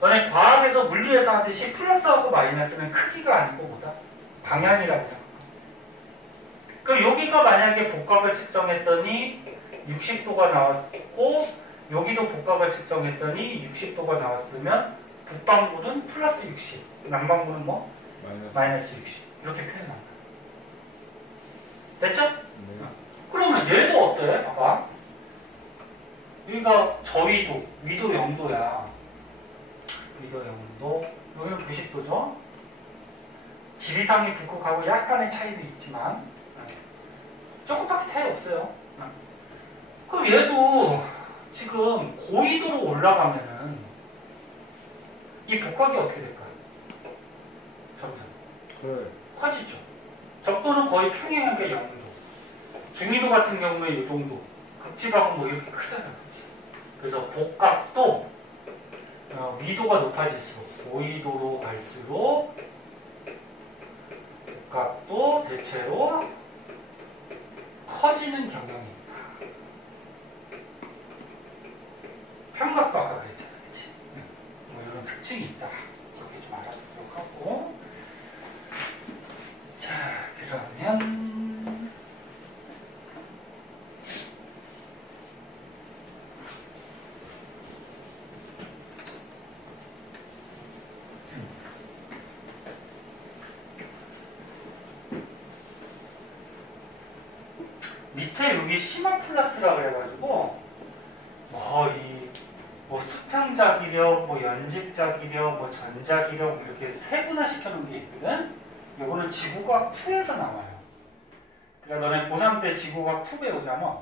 너네 과학에서 물리에서 하듯이 플러스하고 마이너스는 크기가 아니고 뭐다? 방향이라고 생각해. 그럼 여기가 만약에 복각을 측정했더니 60도가 나왔고 여기도 복각을 측정했더니 60도가 나왔으면 북방구는 플러스 60, 남방구는 뭐? 마이너스 60. 이렇게 표현합니다. 됐죠? 네. 그러면 얘도 어때? 봐봐. 여기가 저위도, 위도 0도야. 위도 0도. 여기는 90도죠. 지리상이 북극하고 약간의 차이도 있지만 조금밖에 차이 없어요. 그럼 얘도 지금 고위도로 올라가면은 이 복각이 어떻게 될까요? 점점 커지죠. 적도는 거의 평행하게 0도. 중위도 같은 경우에 이 정도. 극지방은 뭐 이렇게 크잖아. 그치? 그래서 복각도 위도가 높아질수록 고위도로 갈수록 복각도 대체로 커지는 경향이 있다. 평각도 아까 그랬잖아. 그치? 뭐 이런 특징이 있다. 이렇게 좀 알아보도록 하고. 자, 그러면 밑에 여기 심화 플러스라 그래가지고 뭐 수평자기력, 뭐 연직자기력, 뭐 전자기력 이렇게 세분화 시켜놓은 게 있거든. 요거는 지구과학 2에서 나와요. 그러니까 너네 고3 때 지구과학 2 배우잖아.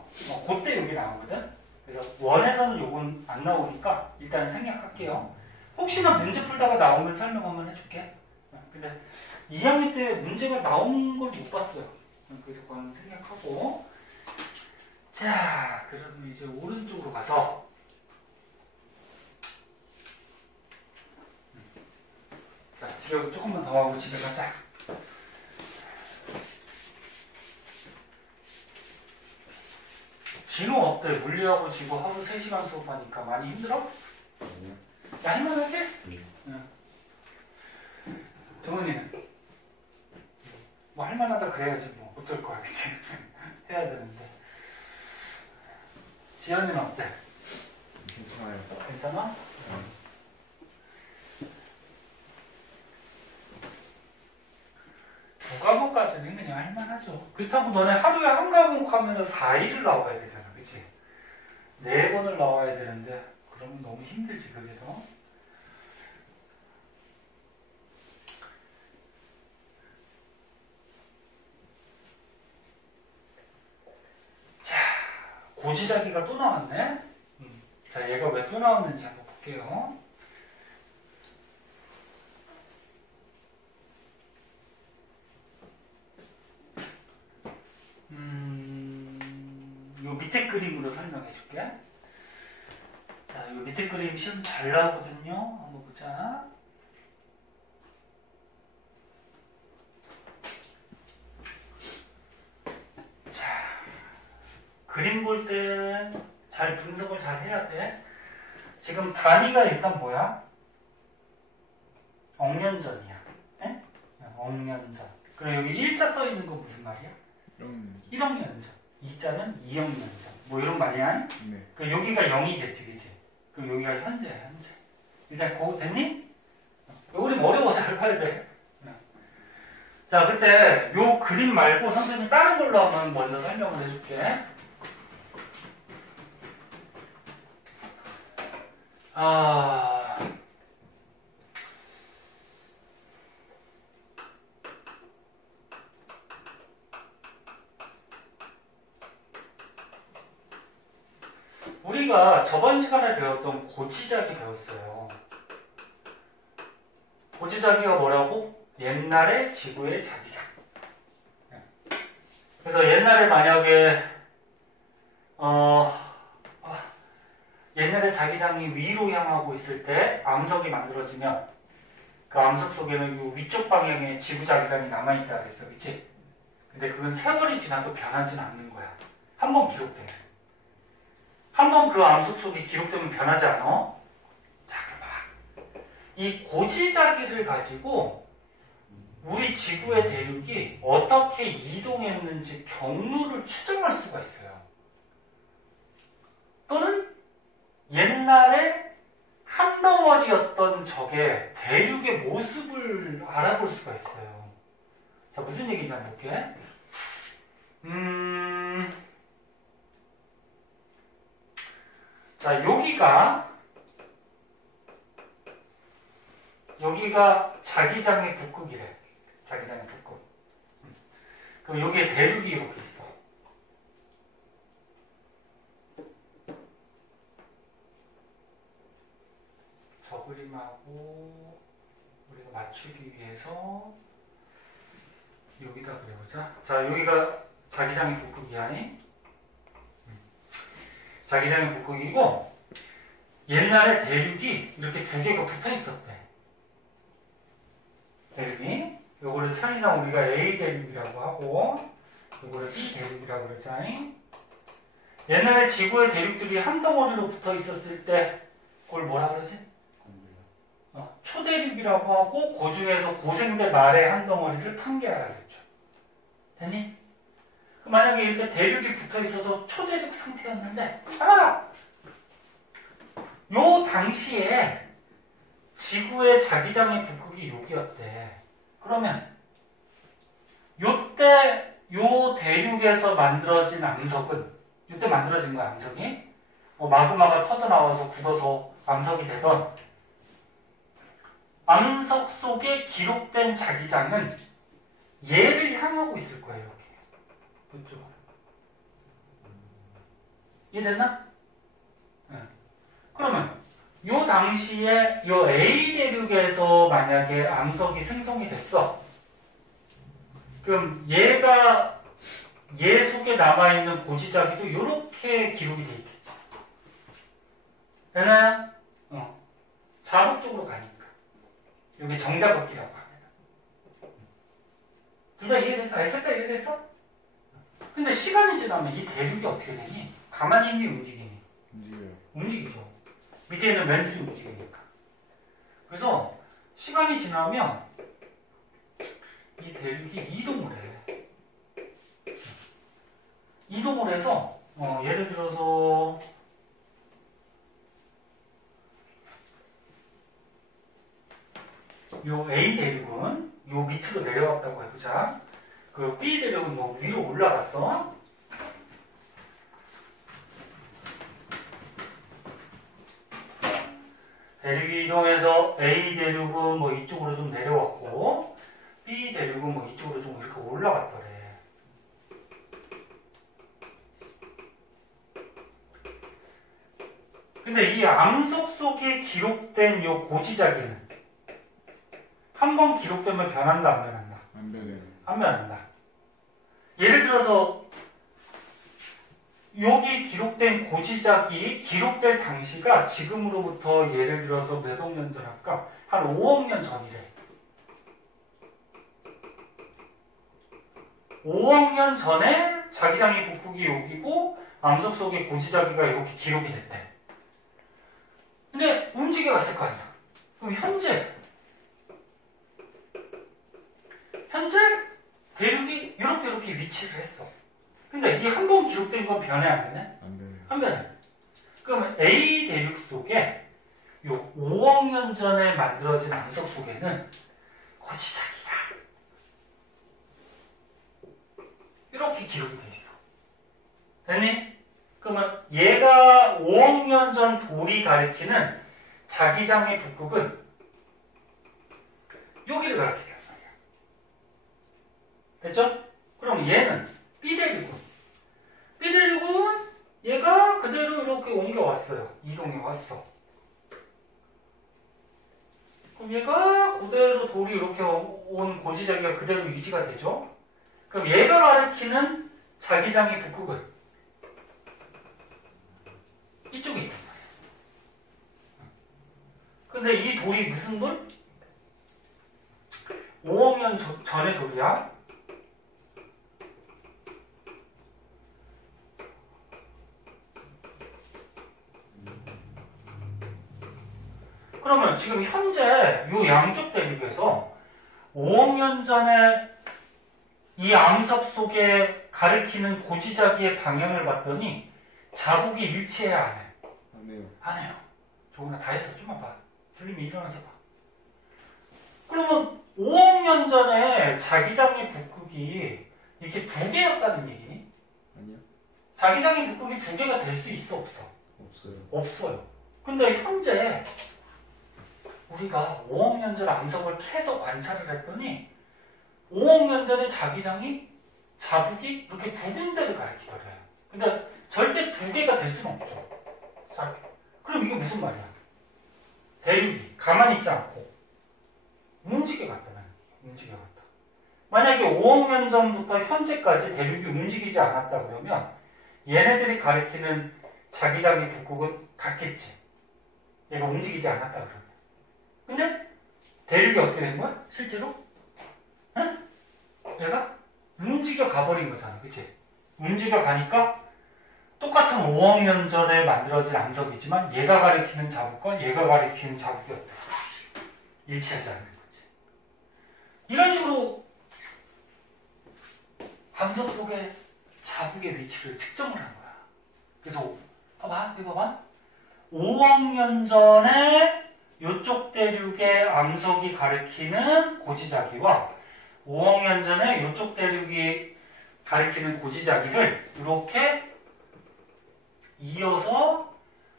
그때 여기 나오거든. 그래서 원에서는 요건 안 나오니까 일단 생략할게요. 혹시나 문제 풀다가 나오면 설명 한번 해줄게. 근데 2학년 때 문제가 나온 걸 못 봤어요. 그래서 그건 생략하고. 자, 그러면 이제 오른쪽으로 가서 자, 지금 조금만 더 하고 집에 가자. 진호 어때? 물리하고 지고 하루 3시간 수업하니까 많이 힘들어? 야, 할만하지? 응. 정은이는? 뭐 할만하다 그래야지 뭐 어쩔 거야, 그치? 해야 되는데. 지현이는 어때? 괜찮아요. 괜찮아? 두 과목까지는 그냥 할만하죠. 그렇다고 너네 하루에 한 과목 하면 4일을 나와야 되잖아, 그치? 4번을 나와야 되는데 그러면 너무 힘들지, 그래서. 자, 고지자기가 또 나왔네. 자, 얘가 왜 또 나왔는지 한번 볼게요. 요 밑에 그림으로 설명해 줄게. 자, 요 밑에 그림 시험 잘 나오거든요. 한번 보자. 자, 그림 볼 때 잘 분석을 잘 해야 돼. 지금 단위가 일단 뭐야? 억년전이야. 에? 억년전. 그리고 여기 일자 써 있는 거 무슨 말이야? 1억년전. 2자는 2억년전. 뭐 이런 말이야? 네. 그 여기가 0이겠지, 그치? 그 여기가 현재야, 현재. 일단 그거 됐니? 요거는 어려워, 잘 봐야 돼. 자, 그때 요 그림 말고 선생님 다른 걸로 한번 먼저 설명을 해줄게. 우리가 저번 시간에 배웠던 고지자기 배웠어요. 고지자기가 뭐라고? 옛날의 지구의 자기장. 그래서 옛날에 만약에 옛날에 자기장이 위로 향하고 있을 때 암석이 만들어지면 그 암석 속에는 이 위쪽 방향에 지구 자기장이 남아있다 그랬어, 그치? 근데 그건 세월이 지나도 변하지는 않는 거야. 한번 기록돼. 한번 그 암석 속에 기록되면 변하지 않아? 자, 봐봐. 이 고지자기를 가지고 우리 지구의 대륙이 어떻게 이동했는지 경로를 추정할 수가 있어요. 또는 옛날에 한 덩어리였던 적의 대륙의 모습을 알아볼 수가 있어요. 자, 무슨 얘기인지 한번 볼게. 자, 여기가 자기장의 북극이래. 자기장의 북극. 그럼 여기에 대륙이 이렇게 있어. 저 그림하고 우리가 맞추기 위해서 여기다 그려보자. 자, 여기가 자기장의 북극이야. 자기장의 북극이고 옛날에 대륙이 이렇게 두 개가 붙어 있었대. 대륙이. 요거를 편의상 우리가 A 대륙이라고 하고 요거를 B 대륙이라고 그러잖아요. 옛날에 지구의 대륙들이 한 덩어리로 붙어 있었을 때 그걸 뭐라 그러지? 초대륙이라고 하고 그 중에서 고생대 말의 한 덩어리를 판계하라 그랬죠. 됐니? 만약에 이렇게 대륙이 붙어 있어서 초대륙 상태였는데 요 당시에 지구의 자기장의 북극이 여기였대. 그러면 요때 요 대륙에서 만들어진 암석은 요때 만들어진 거야, 암석이. 마그마가 터져나와서 굳어서 암석이 되던 암석 속에 기록된 자기장은 얘를 향하고 있을 거예요, 이렇게. 이쪽으로. 이해됐나? 네. 그러면 요 당시에 요 A 대륙에서 만약에 암석이 생성이 됐어. 그럼 얘가 얘 속에 남아있는 고지자기도 이렇게 기록이 돼 있겠죠. 되나요? 자국 쪽으로 가니까. 이게 정자걷기라고 합니다. 둘 다 이해됐어? 색깔 이해됐어? 근데 시간이 지나면 이 대륙이 어떻게 되니? 가만히 있니? 움직이니? 움직여요. 움직이죠. 밑에 있는 맨줄이 움직이니까. 그래서 시간이 지나면 이 대륙이 이동을 해. 이동을 해서 예를 들어서 요 A 대륙은 요 밑으로 내려왔다고 해보자. 그 B 대륙은 뭐 위로 올라갔어. 대륙이 이동해서 A 대륙은 뭐 이쪽으로 좀 내려왔고 B 대륙은 뭐 이쪽으로 좀 이렇게 올라갔더래. 근데 이 암석 속에 기록된 이 고지자기는 한 번 기록되면 변한다, 안 변한다? 안 변해요. 안 변한다. 예를 들어서 여기 기록된 고지자기 기록될 당시가 지금으로부터 예를 들어서 몇 억 년 전 할까? 한 5억 년 전이래. 5억 년 전에 자기장이 북극이 여기고 암석 속에 고지자기가 이렇게 기록이 됐대. 근데 움직여갔을 거 아니야. 그럼 현재 대륙이 이렇게 위치를 했어. 근데 이게 한 번 기록된 건 변해 안 변해? 안 변해요. 안 변해. 그러면 A 대륙 속에 요 5억 년 전에 만들어진 암석 속에는 고지자기가 이렇게 기록이 돼 있어. 됐니? 그러면 얘가 5억 년 전 돌이 가리키는 자기장의 북극은 여기를 가리키는 말이야. 됐죠? 그럼 얘는 B대륙은 얘가 그대로 이렇게 옮겨왔어요. 이동해 왔어. 그럼 얘가 그대로 돌이 이렇게 온 고지자기가 그대로 유지가 되죠? 그럼 얘가 가리키는 자기장의 북극은 이쪽에 있단 말이야. 근데 이 돌이 무슨 돌? 5억 년 전의 돌이야. 그러면 지금 현재 이 양쪽 대륙에서 5억 년 전에 이 암석 속에 가리키는 고지자기의 방향을 봤더니 자국이 일치해야 안 해? 안 해요. 안 해요. 조금만 다 했어. 좀만 봐. 들리면 일어나서 봐. 그러면 5억 년 전에 자기장의 북극이 이렇게 두 개였다는 얘기니? 아니요. 자기장의 북극이 두 개가 될 수 있어, 없어? 없어요. 없어요. 근데 현재 우리가 5억 년 전 암석을 캐서 관찰을 했더니 5억 년 전에 자기장이 자북이 이렇게 두 군데를 가리키더래요. 근데 절대 두 개가 될 수는 없죠. 자, 그럼 이게 무슨 말이야? 대륙이 가만히 있지 않고 움직여갔다는 움직여갔다. 만약에 5억 년 전부터 현재까지 대륙이 움직이지 않았다 그러면 얘네들이 가리키는 자기장의 북극은 같겠지. 얘가 움직이지 않았다 그러면. 근데 대륙이 어떻게 된 거야? 실제로? 응? 얘가 움직여 가버린 거잖아. 그치? 움직여 가니까 똑같은 5억 년 전에 만들어진 암석이지만 얘가 가리키는 자국과 얘가 가리키는 자국이 어때? 일치하지 않는 거지. 이런 식으로 암석 속에 자국의 위치를 측정을 한 거야. 그래서 봐봐, 이거 봐봐. 5억 년 전에 이쪽 대륙의 암석이 가리키는 고지자기와 5억 년 전에 이쪽 대륙이 가리키는 고지자기를 이렇게 이어서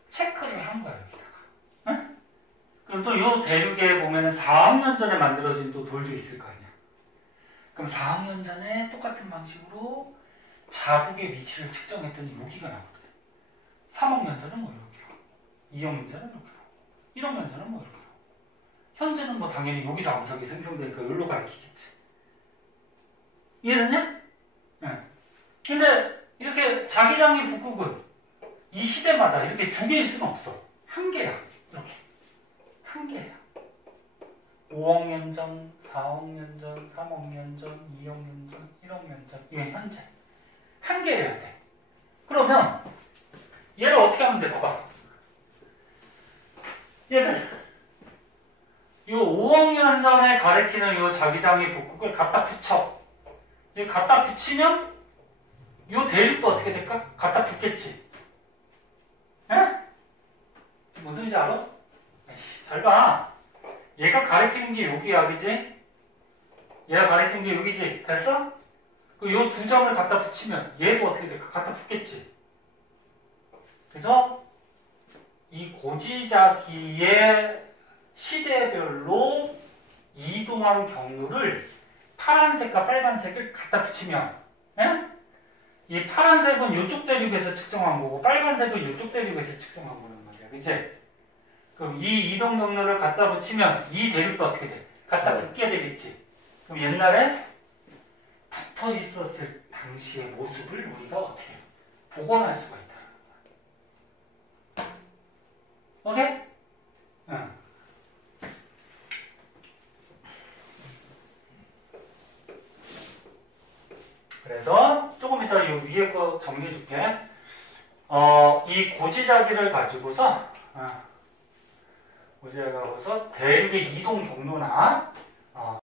체크를 한 거야, 여기다가. 응? 그럼 또 이 대륙에 보면은 4억 년 전에 만들어진 또 돌도 있을 거 아니야. 그럼 4억 년 전에 똑같은 방식으로 자국의 위치를 측정했더니 여기가 나오거든. 3억 년 전은 뭐 이렇게 하고, 2억 년 전은 이렇게 하고, 1억 년 전은 뭐 이렇게 하고. 현재는 뭐 당연히 여기서 암석이 생성되니까 여기로 가리키겠지. 이해됐냐? 응. 근데 이렇게 자기장이 북극은 이 시대마다 이렇게 두 개일 수는 없어. 한 개야. 이렇게. 한 개야. 5억 년 전, 4억 년 전, 3억 년 전, 2억 년 전, 1억 년 전. 이게 현재. 한 개여야 돼. 그러면 얘를 어떻게 하면 돼? 봐봐. 얘를 요 5억 년 전에 가리키는 요 자기장의 북극을 갖다 붙여. 이 갖다 붙이면 요 대륙도 어떻게 될까? 갖다 붙겠지. 에? 무슨 소리인지 알아? 에이씨, 잘 봐. 얘가 가리키는 게 여기야, 그지? 얘가 가리키는 게 여기지. 됐어? 요 두 점을 갖다 붙이면 얘도 어떻게 될까? 갖다 붙겠지. 그래서 이 고지자기의 시대별로 이동한 경로를 파란색과 빨간색을 갖다 붙이면, 에? 이 파란색은 이쪽 대륙에서 측정한 거고 빨간색은 이쪽 대륙에서 측정한 거란 말이야. 그치? 그럼 이 이동 경로를 갖다 붙이면 이 대륙도 어떻게 돼? 갖다 붙게 되겠지. 그럼 옛날에 붙어 있었을 당시의 모습을 우리가 어떻게 해? 복원할 수가 있다. 오케이? 응. 그래서 조금 이따 이 위에 거 정리해 줄게. 이 고지자기를 가지고서 고지자기를 가지고서 대륙의 이동 경로나